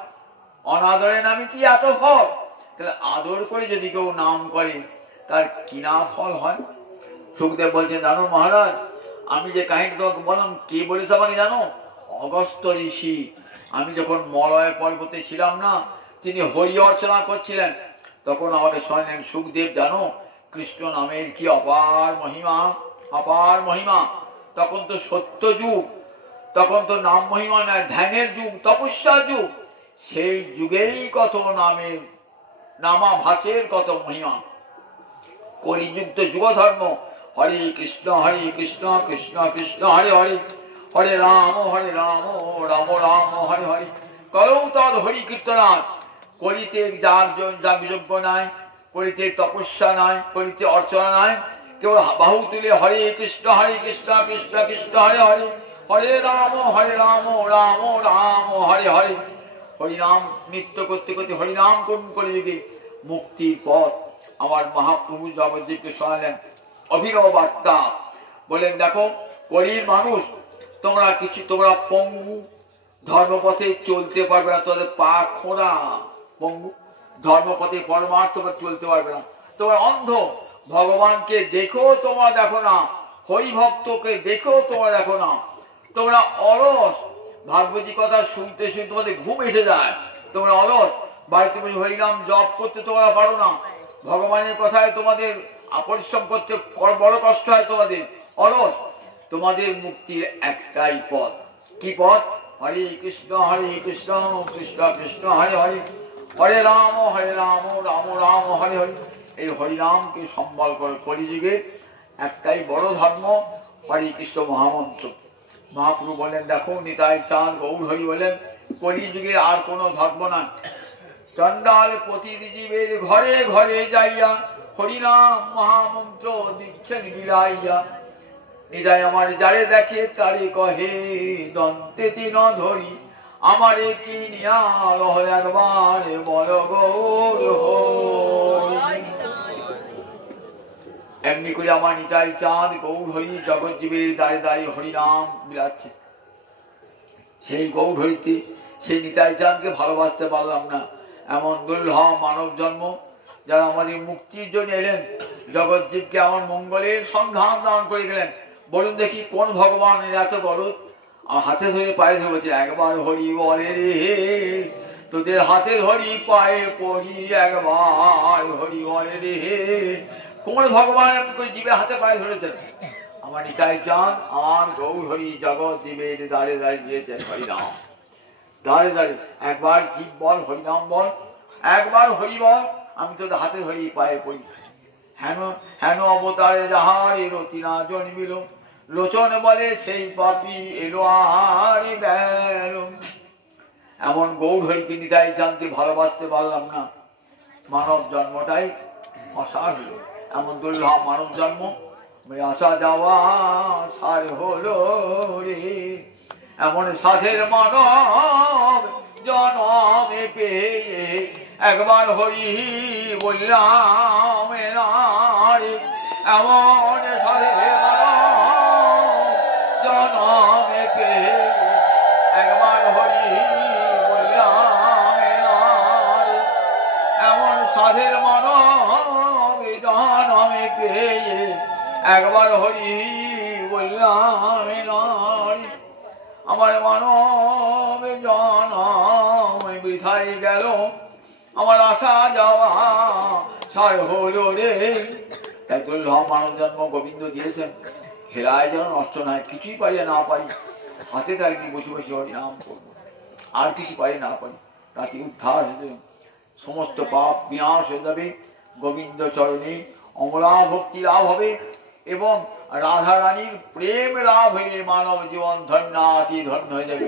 অনাদরে নামে কি এত ফল? তাহলে আদর করে যদি কেউ নাম করে তার কি না ফল হয়? সুখদেব বলছেন জানো মহারাজ, আমি যে কাহিনী তোমাকে বললাম কে বলেছে আমাকে জানো? অগস্ত্য ঋষি। আমি যখন মলয় পর্বতে ছিলাম না, তিনি হরি অর্চনা করছিলেন, তখন আমাকে শোনেন সুখদেব জানো কৃষ্ণ নামের কি অপার মহিমা, অপার মহিমা। তখন তো সত্য যুগ, তখন তো নাম মহিমা নয়, ধ্যানের যুগ, তপস্যা যুগ। সেই যুগেই কত নামের নামাভাসের কত মহিমা। কলিযুক্ত যুগ ধর্ম হরে কৃষ্ণ কৃষ্ণ কৃষ্ণ হরে হরে, হরে রাম রাম রাম হরে হরে। করৌ তদ হরি কীর্তনাথ। কলিতে যাগযজ্ঞ নাই, কলিতে তপস্যা নাই, কলিতে অর্চনা নাই, কেবল বাহু তুলে হরে কৃষ্ণ কৃষ্ণ কৃষ্ণ হরে হরে, হরে রাম রাম রাম হরে হরে। হরিনাম নিত্য করতে করতে হরিনাম করুন করে যুগে মুক্তির পথ। আমার মহাপ্রভু জগদ্দীপকে শোনালেন অভিনব বার্তা। বলেন দেখো কলির মানুষ, তোমরা পঙ্গু, ধর্মপথে চলতে পারবে না, তোমাদের পা খোঁড়া, পঙ্গু ধর্মপথে পরমার্থ চলতে পারবে না, তোমরা অন্ধ, ভগবানকে দেখো তোমরা দেখো না, হরিভক্তকে দেখো তোমরা দেখো না, তোমরা অলস, ভাগবতী কথা শুনতে শুনতে তোমাদের ঘুম এসে যায়, তোমরা অলস, বাড়িতে বসে হরিনাম জপ করতে তোমরা পারো না, ভগবানের কথায় তোমাদের পরিশ্রম করতে বড় কষ্ট হয়, তোমাদের অলস। তোমাদের মুক্তির একটাই পথ। কি পথ? হরে কৃষ্ণ কৃষ্ণ কৃষ্ণ হরে হরে, হরে রাম রাম রাম হরে হরে। এই হরিনামকে সম্বল করে কলিযুগের একটাই বড় ধর্ম, হরে কৃষ্ণ মহামন্ত্র। মহাপ্রভু বলেন, দেখো নিতাই চাঁদ গৌর হরি বলেন, কলিযুগের আর কোনো ধর্ম নাই। চণ্ডাল প্রতিটি জীবের ঘরে ঘরে যাইয়া হরিনাম মহামন্ত্র দিচ্ছেন বিলাইয়া। নিতাই আমার যারে দেখে তারে কহে, দন্তে তিন ধরি আমারে কি নিয়া একবার বল গৌর হরি। এমনি করে আমার নিতাই চাঁদ গৌর হরি জগৎ জীবের দাঁড়ে দাঁড়িয়ে হরিনাম বিলাচ্ছে। সেই গৌর হরিতে সেই নিতাই চাঁদকে ভালোবাসতে পারলাম না, এমন দুর্লভ মানব জন্ম যারা আমাদের মুক্তির জন্য এলেন, জগৎ জীবকে এমন মঙ্গলের সন্ধান দান করে গেলেন। বলুন দেখি কোন ভগবানের এত বড়? হাতে ধরে পায়ে ধরেছে, একবার হরি বলে রে, তোদের হাতে ধরি পায়ে পড়ি, একবার হরি বলে রে। কোন ভগবান এমন করে জীবের হাতে পায়ে ধরেছেন? আমার নিতাই চাঁদ আর গৌর হরি জগৎ জীবের দাঁড়ে দাঁড়িয়ে দিয়েছেন হরিনাম। দাঁড়ে দাঁড়িয়ে একবার জীব বল হরিনাম বল, একবার হরি বল, আমি তোদের হাতে ধরি পায়ে পড়ি। হেন হেন অবতারে যাহার রতি না জন্মিল, লোচন বলে সেই পাপি এলো আর গেল। এমন গৌর হরিকে নিতাই চাঁদকে ভালোবাসতে পারলাম না, মানব জন্মটাই অসার হলো। এমন দুর্লভ মানব জন্ম, আসা যাওয়া সার হলো রে। এমন সাধের মানব জন্মে পেয়ে একবার হরি বললাম না রে। এমন সাধের মানব জন্মে পেয়ে একবার হরি বললাম না রে। এমন সাধের মানব জন্মে পেয়ে একবার হরি বললাম না রে। আমার মানব জনম বৃথাই গেল, আমার আসা যাওয়া সার হলো রে। তাই দুর্লভ মানব জন্ম গোবিন্দ দিয়েছেন, হেলায় যেন নষ্ট নয়। কিছুই পারি না পারি, হাতে দাঁড়িয়ে বসে বসে হরিনাম করবো, আর কিছু পারি না পারি, তাতে উদ্ধার হয়ে সমস্ত পাপ বিনাশ হয়ে যাবে। গোবিন্দ চরণে অমলা ভক্তি লাভ হবে এবং রাধা রানীর প্রেম লাভ হয়ে মানব জীবন ধন্যাতি ধন্য হয়ে যাবে।